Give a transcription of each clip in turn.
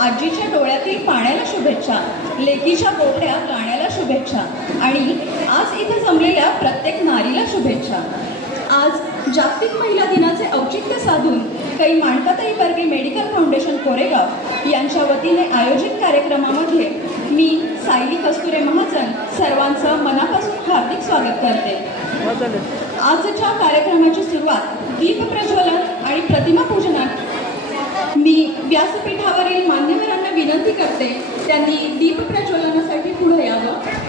आजीच्या डोळ्यातील पाण्याला शुभेच्छा, लेकीच्या गोडल्या गाण्याला शुभेच्छा आणि आज इथे जमलेल्या प्रत्येक नारीला शुभेच्छा। आज जागतिक महिला दिनाचे औचित्य साधून कै माणकाताई बर्गे मेडिकल फाउंडेशन कोरेगाव यांच्या वतीने आयोजित कार्यक्रमामध्ये मी सायली कस्तुरे महाजन सर्वांचं मनापासून हार्दिक स्वागत करते। आजच्या कार्यक्रमाची सुरुवात दीप प्रज्वलन आणि प्रतिमा पूजनात मी व्यासपीठावरील मान्यवरांना विनंती करते त्यांनी दीप प्रज्वलनासाठी पुढे यावं।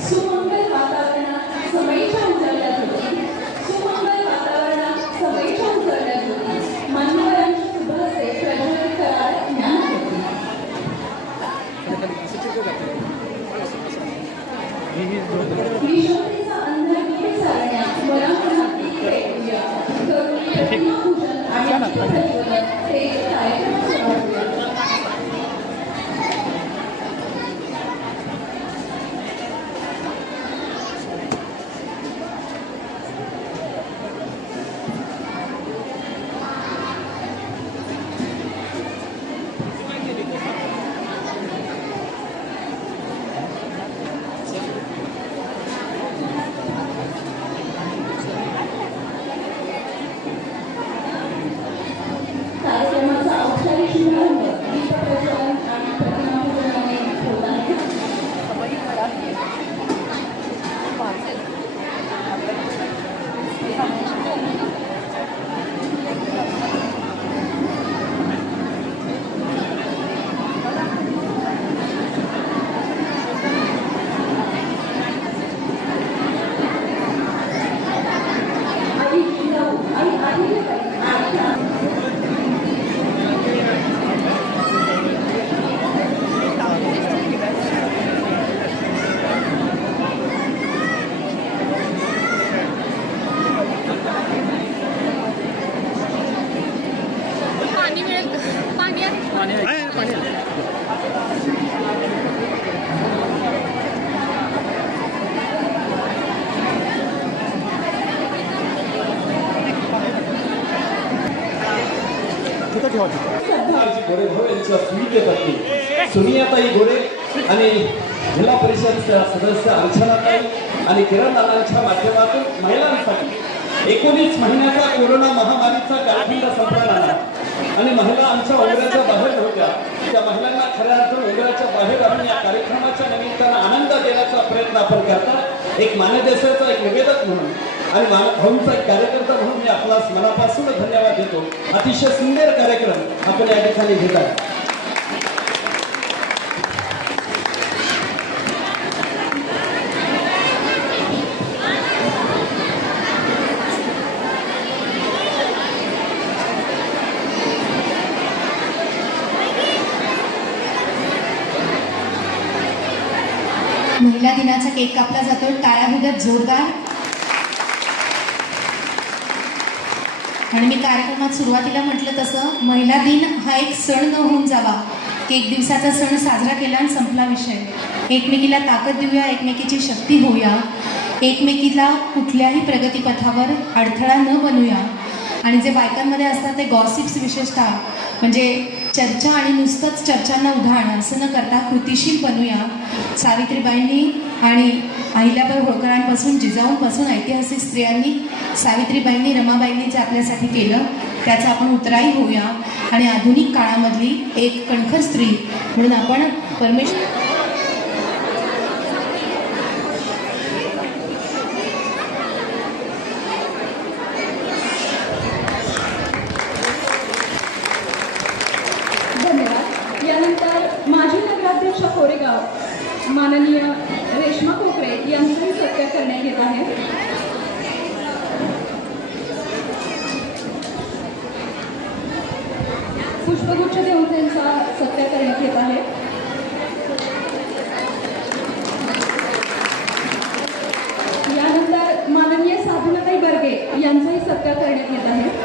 सुमंगल वातावरणात सवयीच्या उजळल्या होती, सुमंगल वातावरणात सवयीच्या उजळल्या होती, मान्यवरांची शुभहस्ते प्रज्वलित करार ज्ञान होती। विश्वतेचा अंधार किती सारण्या वरांगणात पेटूया, करुणी प्रतिमा पूजन आणि प्रज्वलन हे कार्यक्रम सुरू होते। कार्यक्रमाचा औपचारिक शुभारंभ दीप प्रज्वलन आणि प्रतिमा पूजनाने होत आहे। गोरे भाऊ यांच्या सुविधे पत्नी सुनियाताई गोरे आणि जिल्हा परिषद सदस्य अर्चनाताई आणि किरण दादांच्या माध्यमातून महिलांसाठी 19 महिन्याचा कोरोना महामारीचा कालखंड संपला आणि महिला आमच्या उंबऱ्याच्या बाहेर होत्या, त्या महिलांना खऱ्या अर्थाने उंबऱ्याच्या बाहेर आणून या कार्यक्रमाच्या निमित्तानं आनंद देण्याचा प्रयत्न आपण करतात। एक मान्यदेशाचा एक निवेदक म्हणून आणि भाऊंचा एक कार्यकर्ता म्हणून मी आपणास मनापासून धन्यवाद देतो। अतिशय सुंदर कार्यक्रम आपण या ठिकाणी घेत आहात। महिला दिनाचा केक कापला जातोय, टाळ्या वाजवत जोरदार। आणि मी कार्यक्रमात सुरुवातीला म्हटलं तसं महिला दिन हा एक सण न होऊन जावा, एक दिवसाचा सण साजरा केला आणि संपला विषय। एकमेकीला ताकद देऊया, एकमेकीची शक्ती होऊया, एकमेकीला कुठल्याही प्रगतीपथावर अडथळा न बनूया। आणि जे बायकांमध्ये असतात ते गॉसिप्स विशेषतः म्हणजे चर्चा आणि नुसतंच चर्चांना उधाण असं न करता कृतिशील बनूया। सावित्रीबाईंनी आणि अहिल्याबाई होळकरांपासून जिजाऊंपासून ऐतिहासिक स्त्रियांनी सावित्रीबाईंनी रमाबाईंनी जे आपल्यासाठी केलं त्याचा आपण उतराई होऊया आणि आधुनिक काळामधली एक कणखर स्त्री म्हणून आपण परमेश्वर माजी नगराध्यक्ष कोरेगाव माननीय रेश्मा कोकरे यांचाही सत्कार करण्यात येत आहे। पुष्पगुच्छ देऊन त्यांचा सत्कार करण्यात येत आहे। यानंतर माननीय साधनाताई बर्गे यांचाही सत्कार करण्यात येत आहे।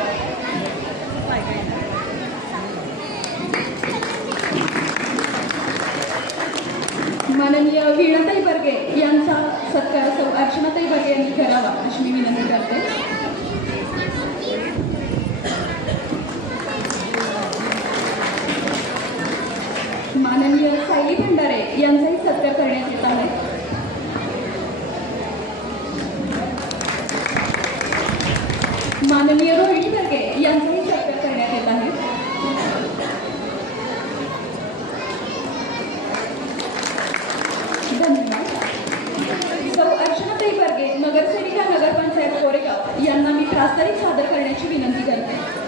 यांचाही सत्कार करण्यात येत आहे. माननीय रोहिणी बर्गे यांचाही सत्कार करण्यात येत आहे. धन्यवाद. सौ अर्चनाताई बर्गे, नगरसेविका नगरपंचायत कोरेगाव यांना मी प्रास्ताविक सादर करण्याची विनंती करते.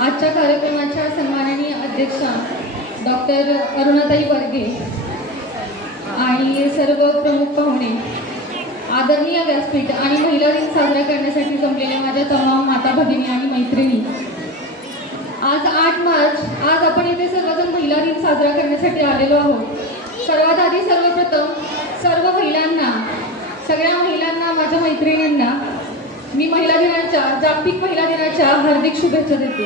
आजच्या कार्यक्रमाच्या सन्माननीय अध्यक्षा डॉक्टर अरुणाताई बर्गे आणि सर्व प्रमुख पाहुणे, आदरणीय व्यासपीठ आणि महिला दिन साजरा करण्यासाठी जमलेल्या माझ्या तमाम माता भगिनी आणि मैत्रिणी, आज 8 मार्च, आज आपण इथे सर्वजण महिला दिन साजरा करण्यासाठी आलेलो आहोत. सर्वात आधी सर्वप्रथम सर्व महिलांना, सगळ्या महिलांना, माझ्या मैत्रिणींना मी महिला दिनाच्या, जागतिक महिला दिनाच्या हार्दिक शुभेच्छा देते.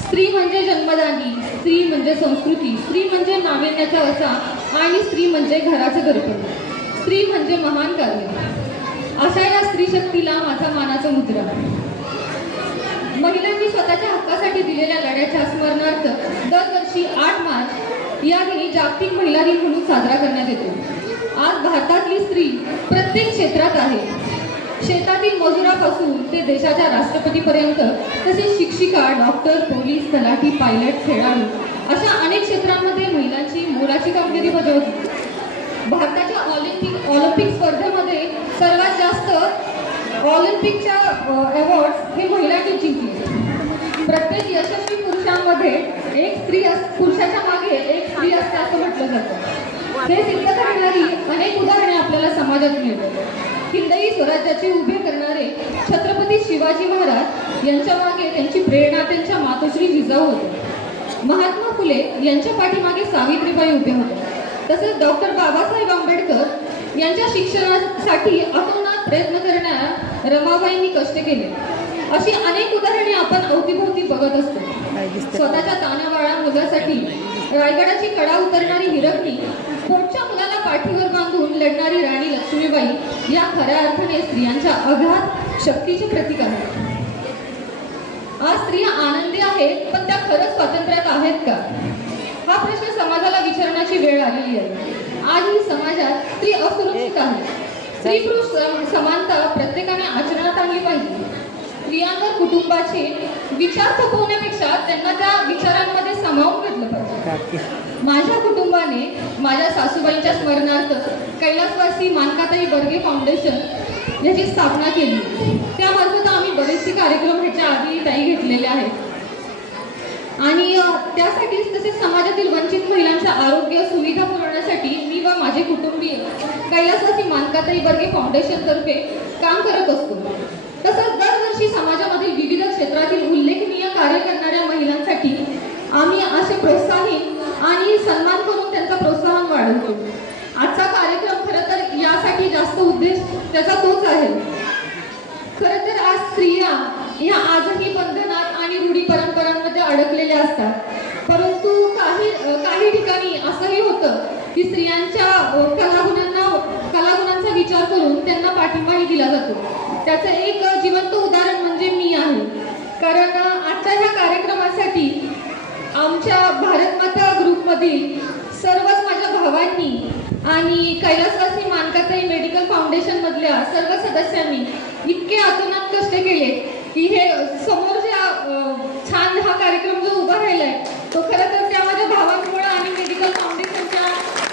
स्त्री म्हणजे जन्मदानी, स्त्री म्हणजे संस्कृती, स्त्री म्हणजे नाविन्याचा वसा आणि स्त्री म्हणजे घराचं दर्पण, स्त्री म्हणजे महान कार्य. अशा या स्त्री शक्तीला माझा मानाचा मुद्रा. महिलांनी स्वतःच्या हक्कासाठी दिलेल्या लढ्याच्या स्मरणार्थ दरवर्षी 8 मार्च या दिनी जागतिक महिला दिन म्हणून साजरा करण्यात येतो. आज भारतातली स्त्री प्रत्येक क्षेत्रात आहे. शेतातील मजुरापासून ते देशाच्या राष्ट्रपतीपर्यंत, तसेच शिक्षिका, डॉक्टर, पोलीस, तलाठी, पायलट, खेळाडू अशा अनेक क्षेत्रांमध्ये महिलांची मोलाची कामगिरी बजावते. भारताच्या ऑलिम्पिक स्पर्धेमध्ये सर्वात जास्त ऑलिम्पिकच्या अवॉर्ड्स हे महिलांनी जिंकले. प्रत्येक यशस्वी पुरुषांमध्ये पुरुषाच्या मागे एक स्त्री असते असं म्हटलं जातं. हे सिद्ध करणारी अनेक उदाहरणे आपल्याला समाजात मिळतात. हिंदवी स्वराज्याचे उभे करणारे छत्रपती शिवाजी महाराज यांच्या मागे त्यांची प्रेरणा त्यांच्या मातोश्री जिजाऊ होते. महात्मा फुले यांच्या पाठीमागे सावित्रीबाई उभे होते. तसेच डॉक्टर बाबासाहेब आंबेडकर यांच्या शिक्षणासाठी अतोनात प्रयत्न करणाऱ्या रमाबाईंनी कष्ट केले. अशी अनेक उदाहरणे आपण अवतीभोवती बघत असतो. स्वतःच्या तानाबाळा मुलासाठी रायगडाची कडा उतरणारी हिरकणी, पोटच्या मुलाला पाठीवर बांधून लढणारी राणी लक्ष्मीबाई या खऱ्या अर्थाने स्त्रियांच्या अगाध शक्तीचे प्रतीक आहेत. आज स्त्रिया आनंदी आहेत, पण त्या खरंच स्वातंत्र्यात आहेत का? हा प्रश्न समाजाला विचारण्याची वेळ आलेली आहे. आजही समाजात स्त्री असुरक्षित आहे. स्त्री पुरुष समानता प्रत्येकाने आचरणात आणली पाहिजे. स्त्रियांवर कुटुंबाचे विचार थोपवण्यापेक्षा त्यांना त्या विचारांमध्ये सामावून घेतलं पाहिजे. माझ्या कुटुंबाने माझ्या सासूबाईंच्या स्मरणार्थ कैलासवासी मानकाताई बर्गे फाउंडेशन याची स्थापना केली. त्यामार्फत आम्ही बरेचसे कार्यक्रम ह्याच्या आधी ताई घेतलेले आहेत आणि त्यासाठीच तसेच समाजातील वंचित महिलांच्या आरोग्य सुविधा पुरवण्यासाठी मी व माझे कुटुंबीय कैलासवासी मानकाताई बर्गे फाउंडेशन तर्फे काम करत असतो. तसंच दरवर्षी समाजामधील विविध क्षेत्रातील उल्लेखनीय कार्य करणाऱ्या महिलांसाठी आम्ही असे प्रोत्साहन आणि सन्मान करून त्यांचा प्रोत्साहन वाढवतो. आजचा कार्यक्रम खरं तर यासाठी जास्त उद्देश त्याचा तोच आहे. खरं तर आज स्त्रिया या आजही बंधनात आणि रूढी परंपरांमध्ये अडकलेल्या असतात. परंतु काही ठिकाणी असंही होतं की स्त्रियांच्या कलागुणांचा विचार करून त्यांना पाठिंबाही दिला जातो. त्याचं एक जिवंत उदाहरण म्हणजे मी आहे. कारण आजच्या ह्या कार्यक्रमासाठी आमच्या भारत माता ग्रुपमधील सर्वच माझ्या भावांनी आणि कैलासवासी मानकाताई मेडिकल फाउंडेशन मधल्या सर्व सदस्यांनी इतके आतोनात कष्ट केले की हे समोर ज्या छान हा कार्यक्रम जो उभा राहिलाय तो खरं तर त्या माझ्या भावांमुळे आणि मेडिकल फाउंडेशनच्या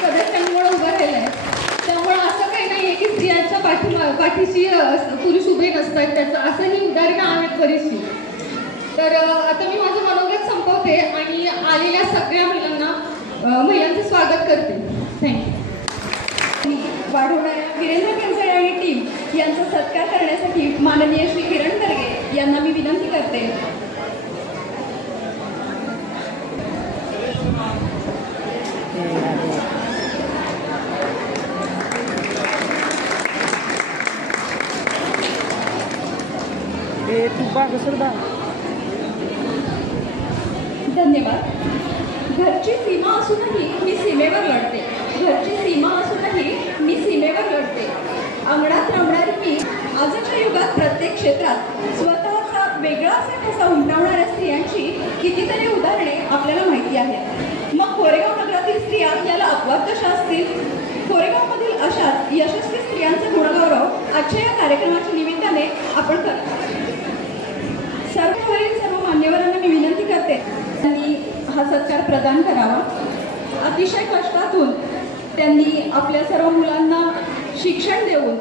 सदस्यांमुळे उभा राहिलाय. त्यामुळे असं काही नाही पाठीशी पुरुष उभे नसतात त्याचं असंही उदाहरणं आहेत बरीचशी. तर आता मी माझं मनोगत संपवते आणि आलेल्या सगळ्या महिलांचं स्वागत करते. थँक्यू. वाढवणाऱ्या वीरेंद्र केंजळे आणि टीम यांचा सत्कार करण्यासाठी माननीय श्री किरण गर्गे यांना मी विनंती करते. धन्यवाद. घरची सीमा असूनही मी सीमेवर लढते. घरची सीमा असूनही मी सीमेवर लढते. अंगणात रमणारी मी आजच्या युगात प्रत्येक क्षेत्रात स्वतःचा वेगळा असा ठसा उमटवणाऱ्या स्त्रियांची कितीतरी उदाहरणे आपल्याला माहिती आहेत. मग कोरेगाव नगरातील स्त्रिया याला अपवाद कशा असतील? कोरेगावमधील अशाच यशस्वी स्त्रियांचा गुणगौरव आजच्या या कार्यक्रमाच्या निमित्ताने आपण करतो. सर्व मान्यवरांना मी विनंती करते त्यांनी हा सत्कार प्रदान करावा. अतिशय कष्टातून त्यांनी आपल्या सर्व मुलांना शिक्षण देऊन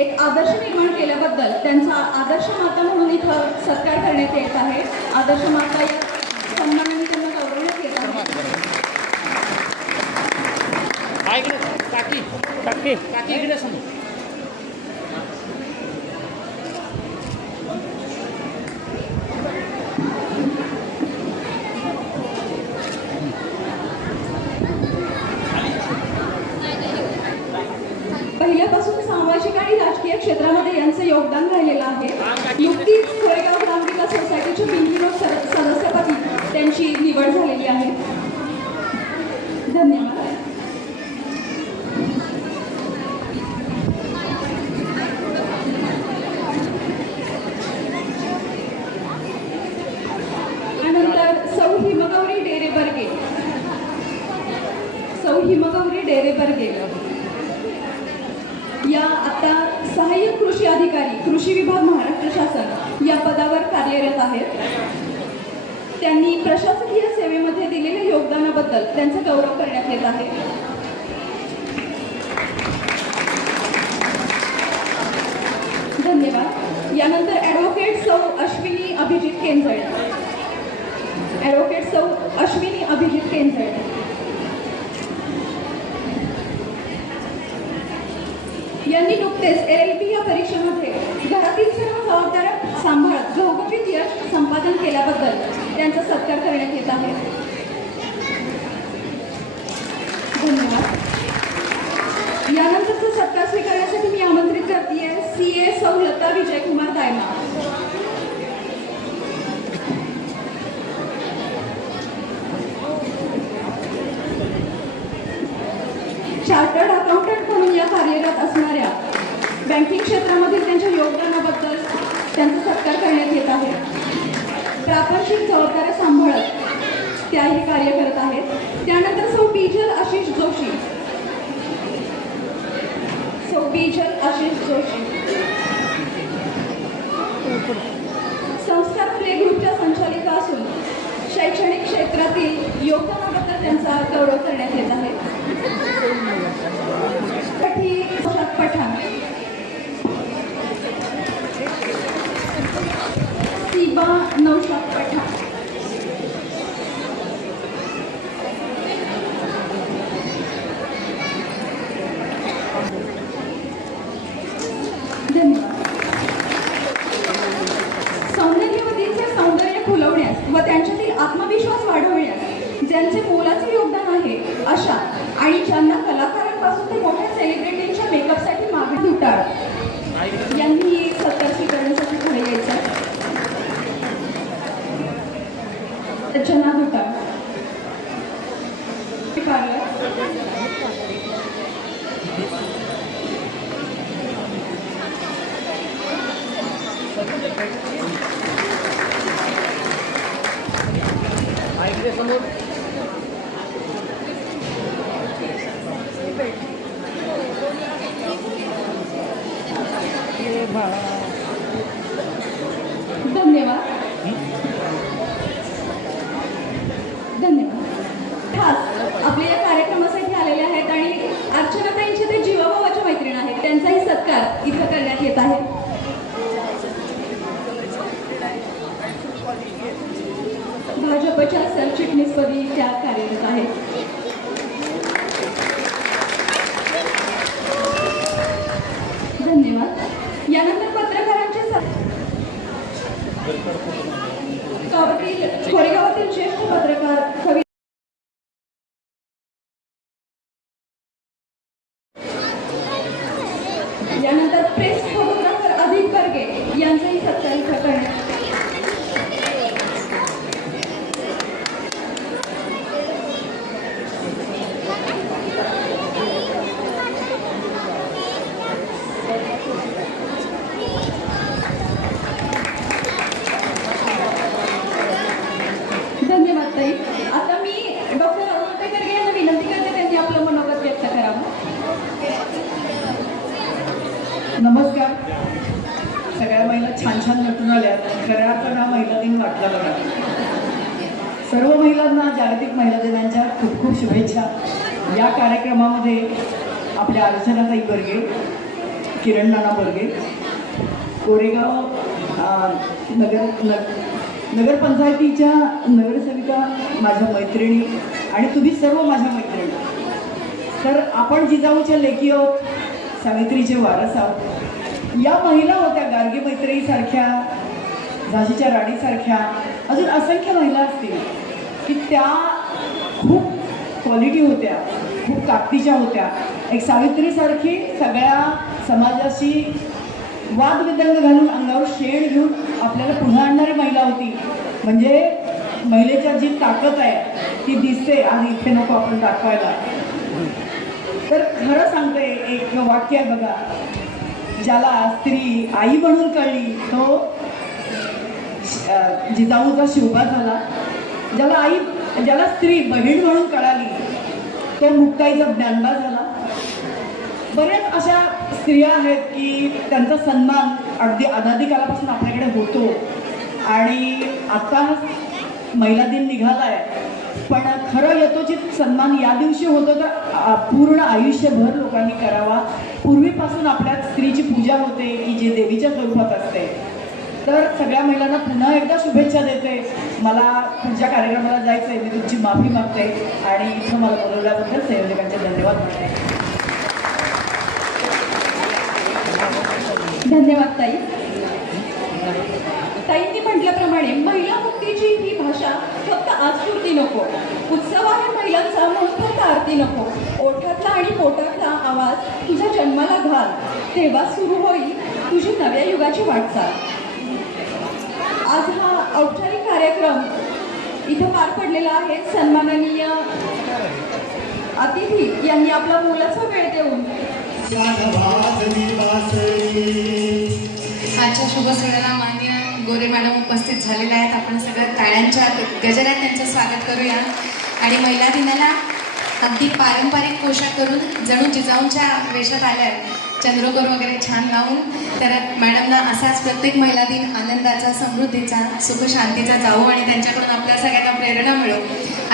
एक आदर्श निर्माण केल्याबद्दल त्यांचा आदर्श माता म्हणून इथं सत्कार करण्यात येत आहे. आदर्श माता या सन्मानाने त्यांना गौरवण्यात येत आहे. पहिल्यापासून सामाजिक आणि राजकीय क्षेत्रामध्ये यांचं योगदान राहिलेलं आहे. नुकतीच कोरेगाव ग्रामविकास सोसायटीच्या बिनविरोध सदस्यपदी त्यांची निवड झालेली आहे. धन्यवाद. त्यानंतर सौ हिमगौरी डेरे बर्गे या आता सहाय्यक कृषी अधिकारी कृषी विभाग महाराष्ट्र शासन या पदावर कार्यरत आहेत. त्यांनी प्रशासकीय सेवेमध्ये दिलेल्या योगदानाबद्दल त्यांचा गौरव करण्यात येत आहे. धन्यवाद. यानंतर ॲडव्होकेट सौ अश्विनी अभिजित केंजळे. ॲडव्होकेट सौ अश्विनी अभिजित केंजळे यांनी नुकतेच LLB या परीक्षेमध्ये घरातील सर्व जबाबदाऱ्या सांभाळत घवघवीत यश संपादन केल्याबद्दल त्यांचा सत्कार करण्यात येत आहे. धन्यवाद. यानंतरचा सत्कार स्वीकारण्यासाठी मी आमंत्रित करते CA सौ लता विजयकुमार दायमा. चार्टर्ड अकाउंटंट म्हणून या कार्यरत असणाऱ्या बँकिंग क्षेत्रामधील त्यांच्या योगदानाबद्दल त्यांचा सत्कार करण्यात येत आहे. प्रापंचिक जबाबदाऱ्या सांभाळत त्या हे कार्य करत आहेत. त्यानंतर सौ बिजल आशिष जोशी. सौ बिजल आशिष जोशी संस्कार प्ले ग्रुपच्या संचालिका असून शैक्षणिक क्षेत्रातील योगदानाबद्दल त्यांचा गौरव करण्यात येत आहे. पठाण. सिबा नौशाद पठाण. धन्यवाद. सौंदर्यवतींचे सौंदर्य खुलवण्यास व त्यांच्यातील आत्मविश्वास वाढवण्यास ज्यांचे मोलाचे योगदान आहे अशा आणि ज्यांना कलाकारांपासून ते मोठ्या सेलिब्रिटींच्या मेकअपसाठी मागणी दुटाळ यांनी सत्कार स्वीकारण्यासाठी पुढे यायचं. रचना दुटाळ. धन्यवाद. धन्यवाद. खास आपल्या या कार्यक्रमासाठी आलेले आहेत आणि अर्चनाताईंचे ते जीवाभावाच्या मैत्रीण आहेत. त्यांचाही सत्कार भाजपच्या सरचिटणीसपदी त्या कार्यरत आहेत. धन्यवाद. यानंतर पत्रकारांचे कोरेगावातील ज्येष्ठ पत्रकार कवी यानंतर प्रेस फोटोग्राफर अधिक बर्गे यांचाही सत्कार इथं करण्यात धन्यवाद ताई. आता मी डॉक्टर अरुणा गर्गे यांना विनंती करते त्यांनी आपलं मनोगत व्यक्त करावं. नमस्कार. सगळ्या महिला छान छान नटून आल्या. खऱ्या अर्थानं हा महिला दिन वाटला बघा. सर्व महिलांना जागतिक महिला दिनाच्या खूप खूप शुभेच्छा. या कार्यक्रमामध्ये आपल्या अर्चनाताई बर्गे, किरण नाना बर्गे, कोरेगाव नगरपंचायतीच्या नगरसेविका माझ्या मैत्रिणी आणि तुम्ही सर्व माझ्या मैत्रिणी. तर आपण जिजाऊच्या लेकी आहोत, सावित्रीचे वारस आहोत. या महिला होत्या गार्गी मैत्रेयीसारख्या, झाशीच्या राणीसारख्या, अजून असंख्य महिला असतील की त्या खूप क्वालिटी होत्या, खूप ताकदीच्या होत्या. एक सावित्रीसारखी सगळ्या समाजाशी वादविदंग घालून अंगावर शेण घेऊन आपल्याला पुढे आणणारी महिला होती. म्हणजे महिलेच्या जी ताकद आहे ती दिसते. आज इथे नको आपण दाखवायला. तर खरं सांगते, एक वाक्य आहे बघा, ज्याला स्त्री आई म्हणून कळली तो जिजाऊचा शिवबा झाला. ज्याला स्त्री बहीण म्हणून कळाली तो मुक्ताईचा ज्ञानबा झाला. बऱ्याच अशा स्त्रिया आहेत की त्यांचा सन्मान अगदी अनादिकालापासून आपल्याकडे होतो. आणि आता महिला दिन निघाला आहे, पण खरं यथोचित सन्मान या दिवशी होतो तर पूर्ण आयुष्यभर लोकांनी करावा. पूर्वीपासून आपल्यात स्त्रीची पूजा होते की जी देवीच्या स्वरूपात असते. तर सगळ्या महिलांना पुन्हा एकदा शुभेच्छा देते. मला पुढच्या कार्यक्रमाला जायचं आहे, मी तुमची माफी मागते आणि इथं मला बोलवल्याबद्दल संयोजकांचे धन्यवाद म्हणते. धन्यवाद ताई. ताईंनी म्हटल्याप्रमाणे महिला मुक्तीची ही भाषा फक्त आजपुरती नको. उत्सव आहे महिलांचा म्हणून फक्त आरती नको. ओठातला आणि पोटातला आवाज तुझ्या जन्माला घाल, तेव्हा सुरू होईल तुझी नव्या युगाची वाटचाल. आज हा औपचारिक कार्यक्रम इथं पार पडलेला आहे. सन्माननीय अतिथी यांनी आपला मोलाचा वेळ देऊन आजच्या शुभ सोहळ्याला मान्य गोरे मॅडम उपस्थित झालेले आहेत. आपण सगळ्या टाळ्यांच्या गजरात त्यांचं स्वागत करूया. आणि महिला दिनाला अगदी पारंपरिक पोशाख करून जणू जिजाऊंच्या वेशात आल्या, चंद्रकोर वगैरे छान लावून. तर मॅडमना असाच प्रत्येक महिला दिन आनंदाचा, समृद्धीचा, सुख शांतीचा जावो आणि त्यांच्याकडून आपल्या सगळ्यांना प्रेरणा मिळो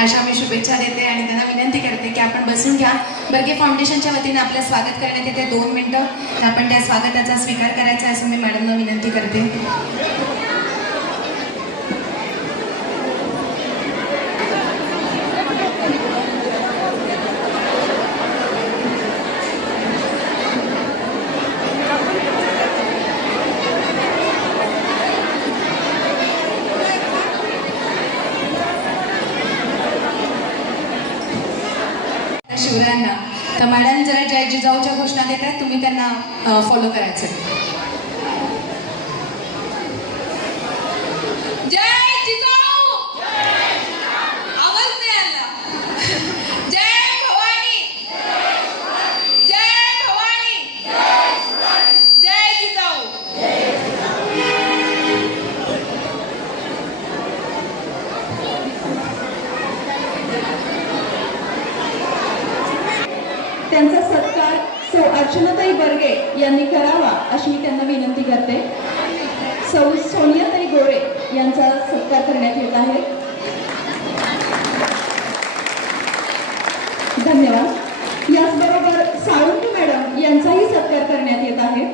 अशा मी शुभेच्छा देते. आणि त्यांना विनंती करते की आपण बसून घ्या. बर्गे फाउंडेशनच्या वतीने आपलं स्वागत करण्यात येते. 2 मिनिटं आपण त्या स्वागताचा स्वीकार करायचा असं मी मॅडमना विनंती करते. शिवरायांना तर मॅडम जरा जय जिजाऊच्या घोषणा देत आहेत, तुम्ही त्यांना फॉलो करायचं. जय जिजाऊ. आवाज नाही आला. जय भवानी. जय भवानी. जय जिजाऊ. त्यांचा सत्कार सौ अर्चनाताई बर्गे यांनी करावा अशी मी त्यांना विनंती करते. सौ सोनियाताई गोरे यांचा सत्कार करण्यात येत आहे. धन्यवाद. याचबरोबर साळुंके मॅडम यांचाही सत्कार करण्यात येत आहे.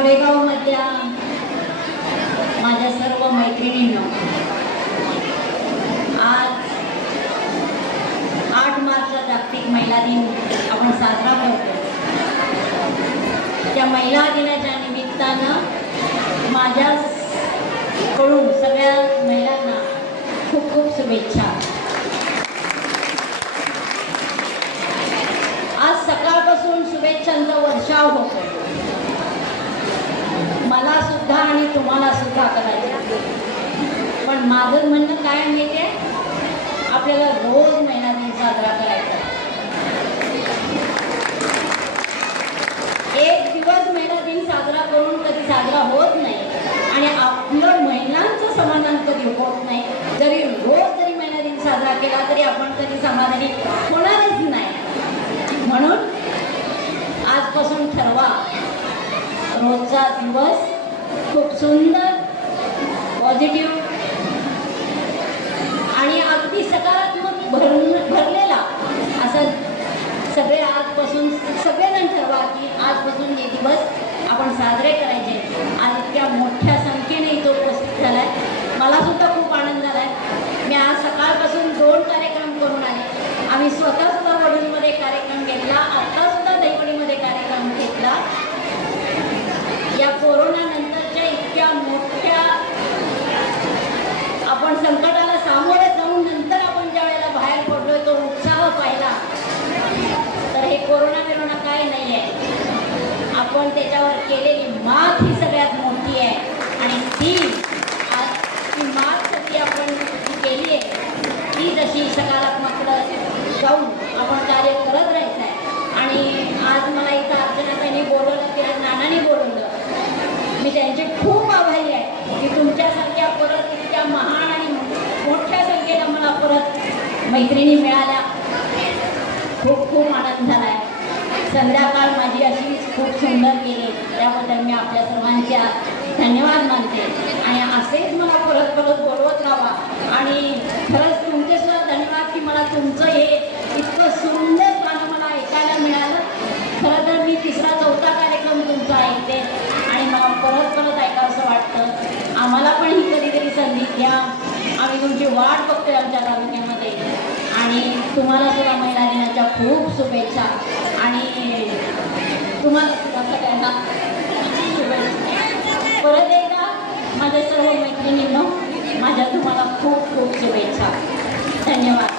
गोरेगावमधल्या माझ्या सर्व मैत्रिणींनो, आज 8 मार्चचा जागतिक महिला दिन आपण साजरा करतो. त्या महिला दिनाच्या निमित्तानं माझ्याकडून सगळ्या महिलांना खूप खूप शुभेच्छा. आज सकाळपासून शुभेच्छांचा वर्षाव होतो. मला सुद्धा आणि तुम्हाला सुद्धा करायचं, पण माझं म्हणणं काय माहिती आहे, आपल्याला रोज महिला दिन साजरा करायचा. एक दिवस महिला दिन साजरा करून कधी साजरा होत नाही आणि आपलं महिलांचं समाधान कधी होत नाही. जरी रोज जरी महिला दिन साजरा केला तरी आपण कधी समाधानी होणारच नाही. म्हणून आजपासून ठरवा, रोजचा दिवस खूप सुंदर, पॉझिटिव्ह आणि अगदी सकारात्मक भरलेला असं सगळे आजपासून सगळेजण ठरवा की आजपासून हे दिवस आपण साजरे करायचे. आज इतक्या मोठ्या संख्येने इथं उपस्थित झालाय, मला सुद्धा खूप आनंद झालाय. मी आज सकाळपासून 2 कार्यक्रम करून आले. आम्ही स्वतः सुद्धा वडूजमध्ये कार्यक्रम घेतला, आता सुद्धा दहिवडीमध्ये कार्यक्रम घेतला. या कोरोना नंतरच्या इतक्या मोठ्या आपण संकटाला सामोरे जाऊन नंतर आपण ज्या वेळेला बाहेर पडलोय तो उत्साह पाहिला तर हे कोरोना काय नाही आहे. आपण त्याच्यावर केलेली मात ही सगळ्यात मोठी आहे आणि ती मात ती आपण जी केली आहे ती जशी सकारात्मक जाऊन आपण कार्य करत राहायचं आहे. आणि आज मला इथं अर्चनाताईंनी बोलवलं, त्या नानांनी बोलवलं, मी त्यांचे खूप आभारी आहे की तुमच्यासारख्या परत इतक्या महान आणि मोठ्या संख्येनं मला परत मैत्रिणी मिळाल्या. खूप खूप आनंद झाला आहे. संध्याकाळ माझी अशीच खूप सुंदर गेली, त्याबद्दल मी आपल्या सर्वांच्या धन्यवाद मानते आणि असेच मला परत परत बोलवत राहा. आणि खरंच तुमचे सुद्धा धन्यवाद की मला तुमचं हे इतकं सुंदर गाणं मला ऐकायला मिळालं. खरं तर मी 3रा-4था कार्यक्रम तुमचा ऐकते आणि मला परत परत ऐकावंसं वाटतं. आम्हाला पण ही कधीतरी संधी द्या. आम्ही तुमची वाट बघतोय आमच्या तालुक्यामध्ये. आणि तुम्हाला सुद्धा महिला दिनाच्या खूप शुभेच्छा आणि तुम्हाला सुद्धा सगळ्यांना शुभेच्छा. परत एकदा माझ्या सर्व मैत्रिणींनो, माझ्या तुम्हाला खूप खूप शुभेच्छा. धन्यवाद.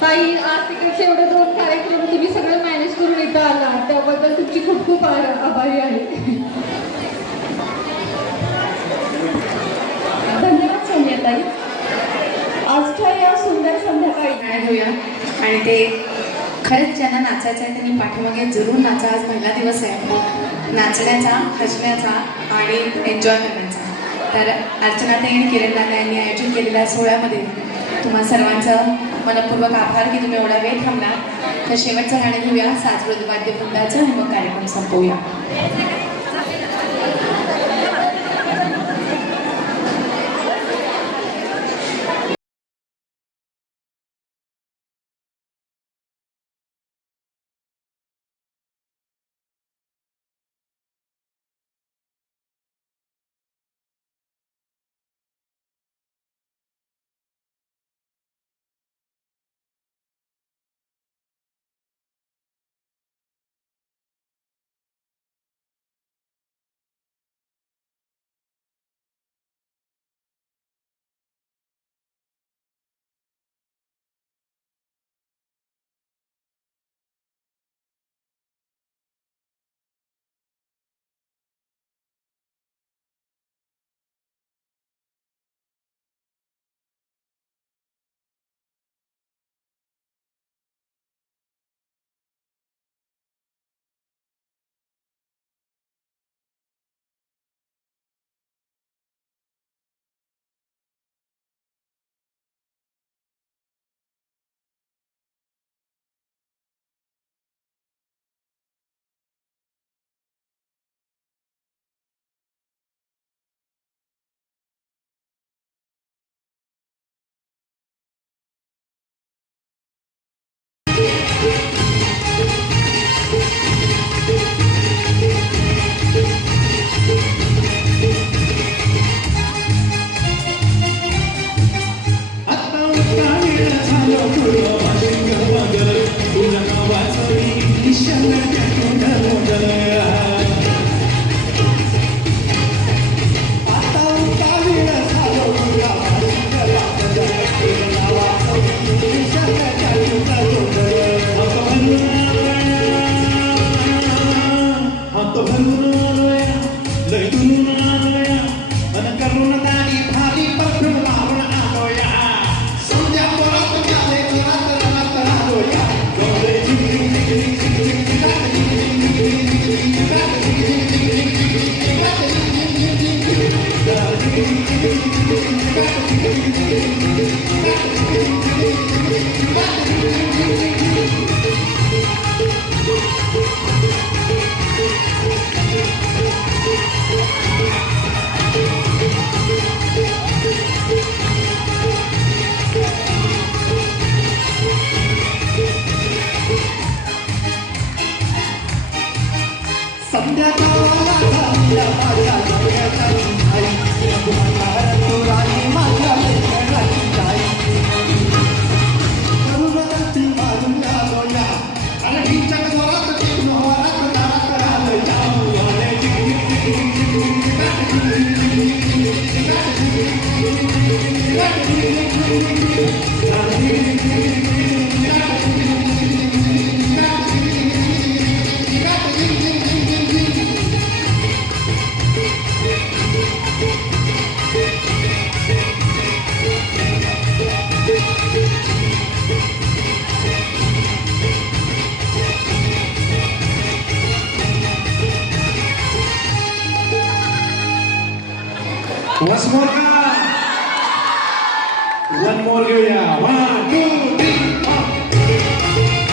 ताई, आज तिकडचे एवढे 2 कार्यक्रम तुम्ही सगळं मॅनेज करून इथं आला, त्याबद्दल तुमची खूप खूप आभारी आहे. धन्यवाद सौम्यताई. आजच्या या सुंदर संध्याकाळी गाणं घेऊया आणि ते खरंच ज्यांना नाचायचं आहे त्यांनी पाठीमागे जरूर नाचा. आज महिला दिवस आहे, नाचण्याचा, हसण्याचा आणि एन्जॉय करण्याचा. तर अर्चनाताई आणि किरण दादा यांनी आयोजित केलेल्या सोहळ्यामध्ये तुम्हा सर्वांचं मनपूर्वक आभार की तुम्ही एवढा वेळ थांबला. तर शेवटचं गाणं घेऊया साजवृद्ध वाद्यवृंदाचं आणि मग कार्यक्रम संपवूया. मात भरून आलोया लय दुरून आलोया अन करून दारी भारी परफ्यूम लावून आलोया संध्या परत गेले घरात रात आलोया डोळे झिंग झिंग झिंग झिंग संध्याकाळला झाल्या माझ्या डोळ्याच्या आई तुम्हाला राणी माझ्या लेकराची आई करून रात्री मारून आलोया आणि हिच्या घरात चिकन वरात दारात आलोया Once more, one more, yeah. 1, 2, 3, 4.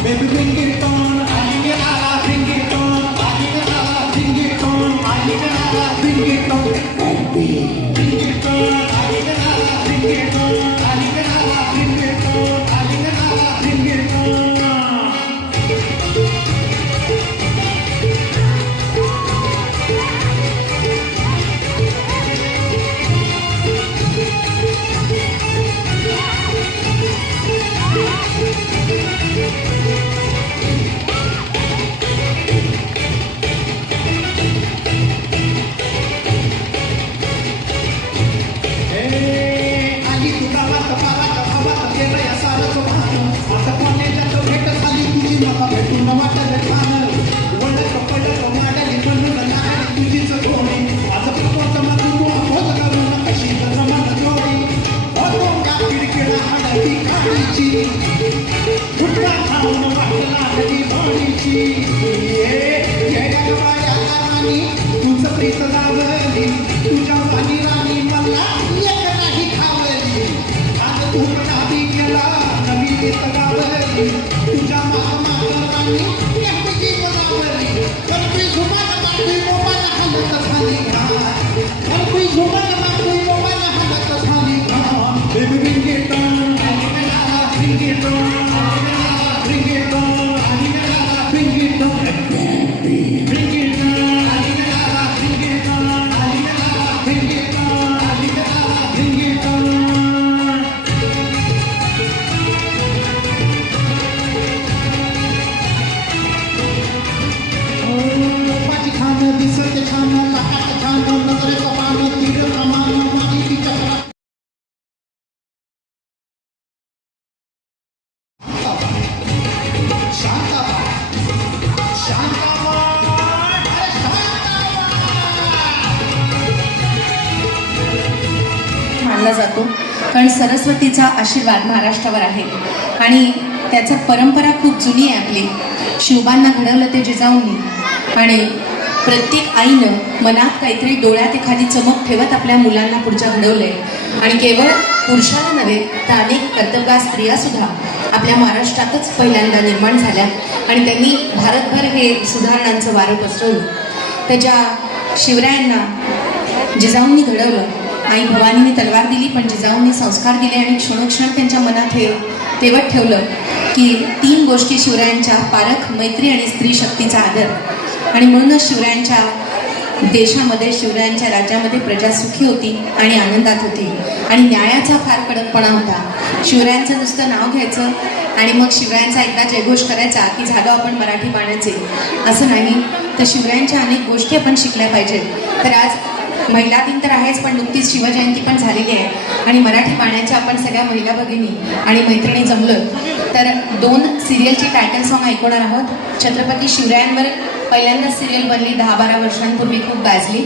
Baby, bring it on, I need it, bring it on, I need it, bring it on, I need it, bring it on, baby, bring it on, I need it, bring it on, I need it, bring it on, I need it, bring it on. तुझं प्रीत लावली तुझ्या वाणी राणी मला एक नाही खावली आज तू नावी गेला नवी गीत गावली तुझ्या मामाची एकटी बनवली पण झुमान मागली मोबाईल हालत झाली पण झुमान मागली मोबाईल हालत झाली baby bring it on bring it on bring it on bring it on bring it मानला जातो कारण सरस्वतीचा आशीर्वाद महाराष्ट्रावर आहे आणि त्याचा परंपरा खूप जुनी आहे आपली. शिवबांना घडवलं ते जिजाऊंनी आणि प्रत्येक आईनं मनात काहीतरी डोळ्यात एखादी चमक ठेवत आपल्या मुलांना पुढच्या घडवलंय आणि केवळ पुरुषाला नव्हे तर अनेक कर्तबगार स्त्रिया सुद्धा आपल्या महाराष्ट्रातच पहिल्यांदा निर्माण झाल्या आणि त्यांनी भारतभर हे सुधारणांचं वारं पसरवलं. त्याच्या शिवरायांना जिजाऊंनी घडवलं. आई भवानीने तलवार दिली, पण जिजाऊंनी संस्कार दिले आणि क्षणोक्षण त्यांच्या मनात हे तेवत ठेवलं की 3 गोष्टी शिवरायांच्या: पारख, मैत्री आणि स्त्री शक्तीचा आदर. आणि म्हणूनच शिवरायांच्या देशामध्ये, शिवरायांच्या राज्यामध्ये प्रजा सुखी होती आणि आनंदात होती आणि न्यायाचा फार कडकपणा होता. शिवरायांचं नुसतं नाव घ्यायचं आणि मग शिवरायांचा एकदा जयघोष करायचा की झालो आपण मराठी बाण्याचे, असं नाही. तर शिवरायांच्या अनेक गोष्टी आपण शिकल्या पाहिजेत. तर आज महिला दिन तर आहेच, पण नुकतीच शिवजयंती पण झालेली आहे आणि मराठी बाण्याच्या आपण सगळ्या महिला भगिनी आणि मैत्रिणी जमलोय. तर 2 सिरियलची टायटल सॉन्ग ऐकवणार आहोत. छत्रपती शिवरायांवर पहिल्यांदाच सिरियल बनली 10-12 वर्षांपूर्वी, खूप गाजली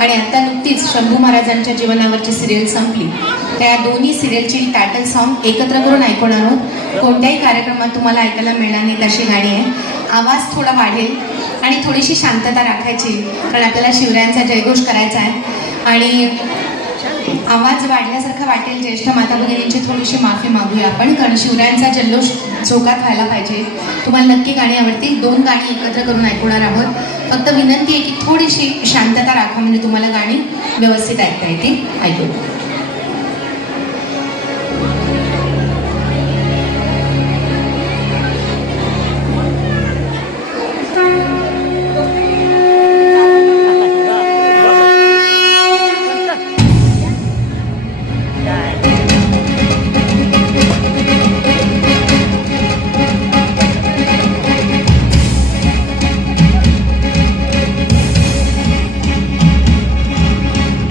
आणि आता नुकतीच शंभू महाराजांच्या जीवनावरची सिरियल संपली. त्या दोन्ही सिरियलची टायटल सॉन्ग एकत्र करून ऐकवणार आहोत. कोणत्याही कार्यक्रमात तुम्हाला ऐकायला मिळणार नाहीत अशी गाणी आहे. आवाज थोडा वाढेल आणि थोडीशी शांतता राखायची, कारण आपल्याला शिवरायांचा जयघोष करायचा आहे. आणि आवाज वाढल्यासारखं वाटेल, ज्येष्ठ माता भगिनींची थोडीशी माफी मागूया आपण, कारण शिवरायांचा जल्लोष चौकात व्हायला पाहिजे. तुम्हाला नक्की गाणी आवडतील. 2 गाणी एकत्र करून ऐकवणार आहोत. फक्त विनंती आहे की थोडीशी शांतता राखा, म्हणजे तुम्हाला गाणी व्यवस्थित ऐकता येतील. ऐकू.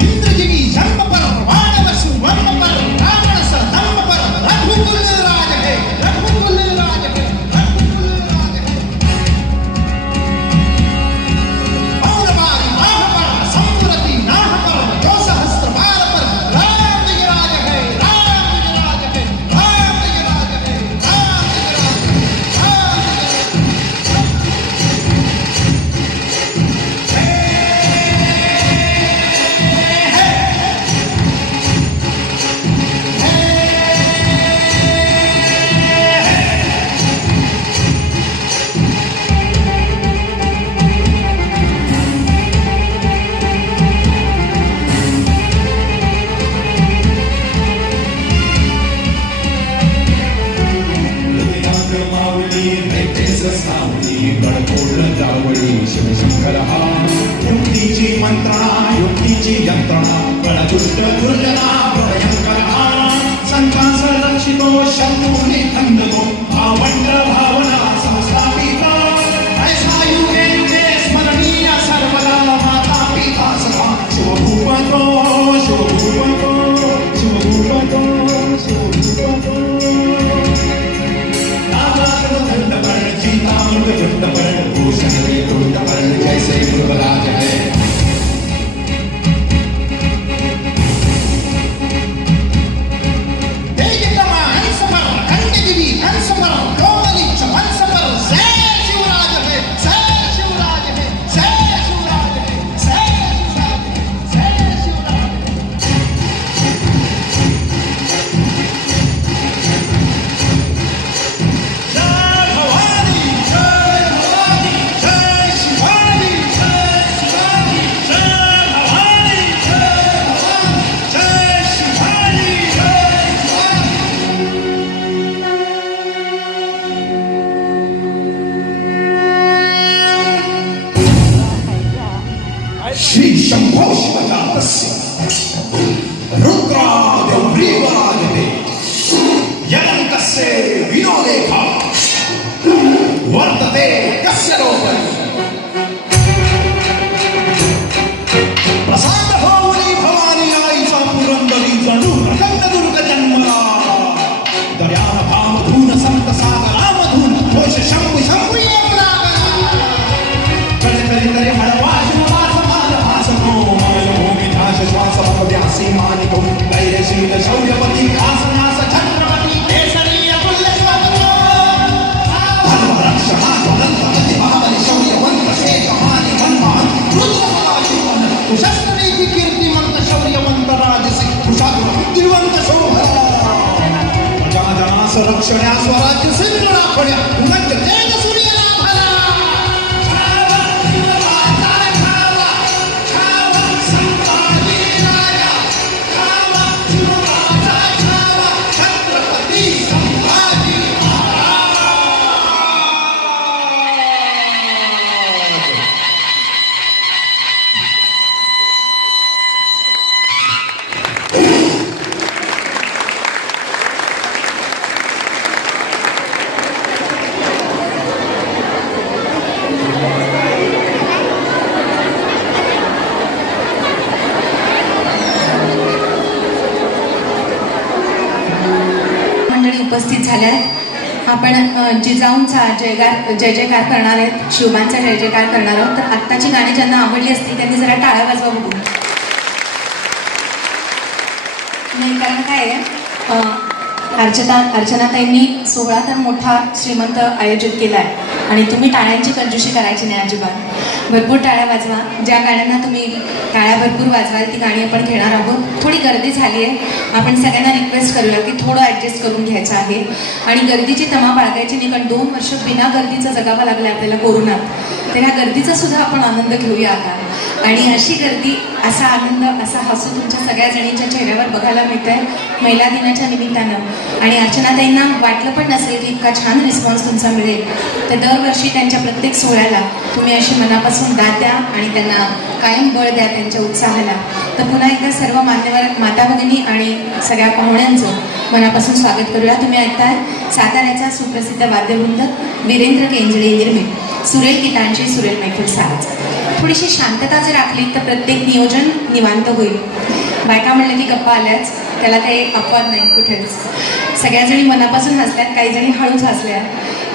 इंद्रजिवी जन्म पर वानर सुवर्ण पर रावण स धर्म पर रघुकुल राज है, रघुकुल राज है, रघुकुल राज है. मौनबाग माह पर संपुरति नाह पर जो सहस्त्र बार पर राम विराज है, राम विराज है, राम विराज है, राम शिवशंकर हा युक्तीची मंत्रणा, युक्तीची यंत्रणा, बळदुष्ट दुर्जना भयंकर हा. संतांस रक्षितो शत्रूने खंडतो, भावंड भावना संस्थापिता. ऐसा युगे युगे स्मरणीय सर्वदा माता पिता सखा शिवभूपतो, शिवभूपतो, शिवभूपतो, शिवभूपतो. दंडकर्ण चिंतामृग दंडकर्ण भूषण रे दंडकर्ण जैसे मृगराज है. तेजतमा हंसपर खंडगिरी हंसपर कोमलिच हंसपर जय शिवराज है, जय शिवराज है, जय शिवराज है, जय शिवराज है, जय शिवराज है. जय भवानी, जय भवानी, जय शिवानी, जय शिवानी, जय भवानी, जय भवानी, जय शिवानी, जय श्री शंभो शिवजातस्य रुद्रादिव्रीवादिते यलंकस्य विनोदेहा वर्तते कस्य लोकः. प्रसाद होऊनी भवानी आईचा पुरंदरी जणू प्रचंड दुर्ग जन्मला. दर्यान भामधून संत सागरामधून घोष शंभू शंभू एक लागला. करे करे करे हळवा शिववास मान भासतो, ममल भूमी ध्यास श्वास पद्यासी मानितो. स्वराज्य सिंधुळा खोड्या मुलांच्या तेज सूर्याला भला छावा शिवराजा छावा छावा संभाजी राजा छावा शिवराजा छावा छत्रपती संभाजी महाराज. मंडळी उपस्थित झाल्या आहेत. आपण जिजाऊंचा जय जयकार करणार आहेत, शिवबांचा जय जयकार करणार आहोत. तर आत्ताची गाणी ज्यांना आवडली असतील त्यांनी जरा टाळ्या वाजवा बघू. नाही, कारण काय आहे, अर्चनाताईंनी सोहळा तर मोठा श्रीमंत आयोजित केला आहे आणि तुम्ही टाळ्यांची कंजूशी करायची नाही अजिबात. भरपूर टाळ्या वाजवा. ज्या गाण्यांना तुम्ही टाळ्या भरपूर वाजवाल ती गाणी आपण घेणार आहोत. थोडी गर्दी झाली आहे, आपण सगळ्यांना रिक्वेस्ट करूया की थोडं ॲडजस्ट करून घ्यायचं आहे आणि गर्दीची तमा बाळगायची नाही, कारण 2 वर्ष बिना गर्दीचं जगावं लागलं आपल्याला कोरोनात. तर ह्या गर्दीचा सुद्धा आपण आनंद घेऊया आता. आणि अशी गर्दी, असा आनंद, असा हसू तुमच्या सगळ्या जणींच्या चेहऱ्यावर बघायला मिळत आहे महिला दिनाच्या निमित्तानं. आणि अर्चनाताईंना वाटलं पण नसेल की इतका छान रिस्पॉन्स तुमचा मिळेल. तर दरवर्षी त्यांच्या प्रत्येक सोहळ्याला तुम्ही अशी मनापासून दाद द्या आणि त्यांना कायम बळ द्या त्यांच्या उत्साहाला. तर पुन्हा एकदा सर्व मान्यवर माता भगिनी आणि सगळ्या पाहुण्यांचं मनापासून स्वागत करूया. तुम्ही ऐकताय साताऱ्याचा सुप्रसिद्ध वाद्यवृंद वीरेंद्र केंजळे निर्मित सुरेल गीतांची सुरेल मैफिल साज. थोडीशी शांतता जर राखली तर प्रत्येक नियोजन निवांत होईल. बायका म्हणलं की गप्पा आल्याच, त्याला काही अपवाद नाही कुठेच. सगळ्याजणी मनापासून हसल्यात, काही जणी हळूच हसल्या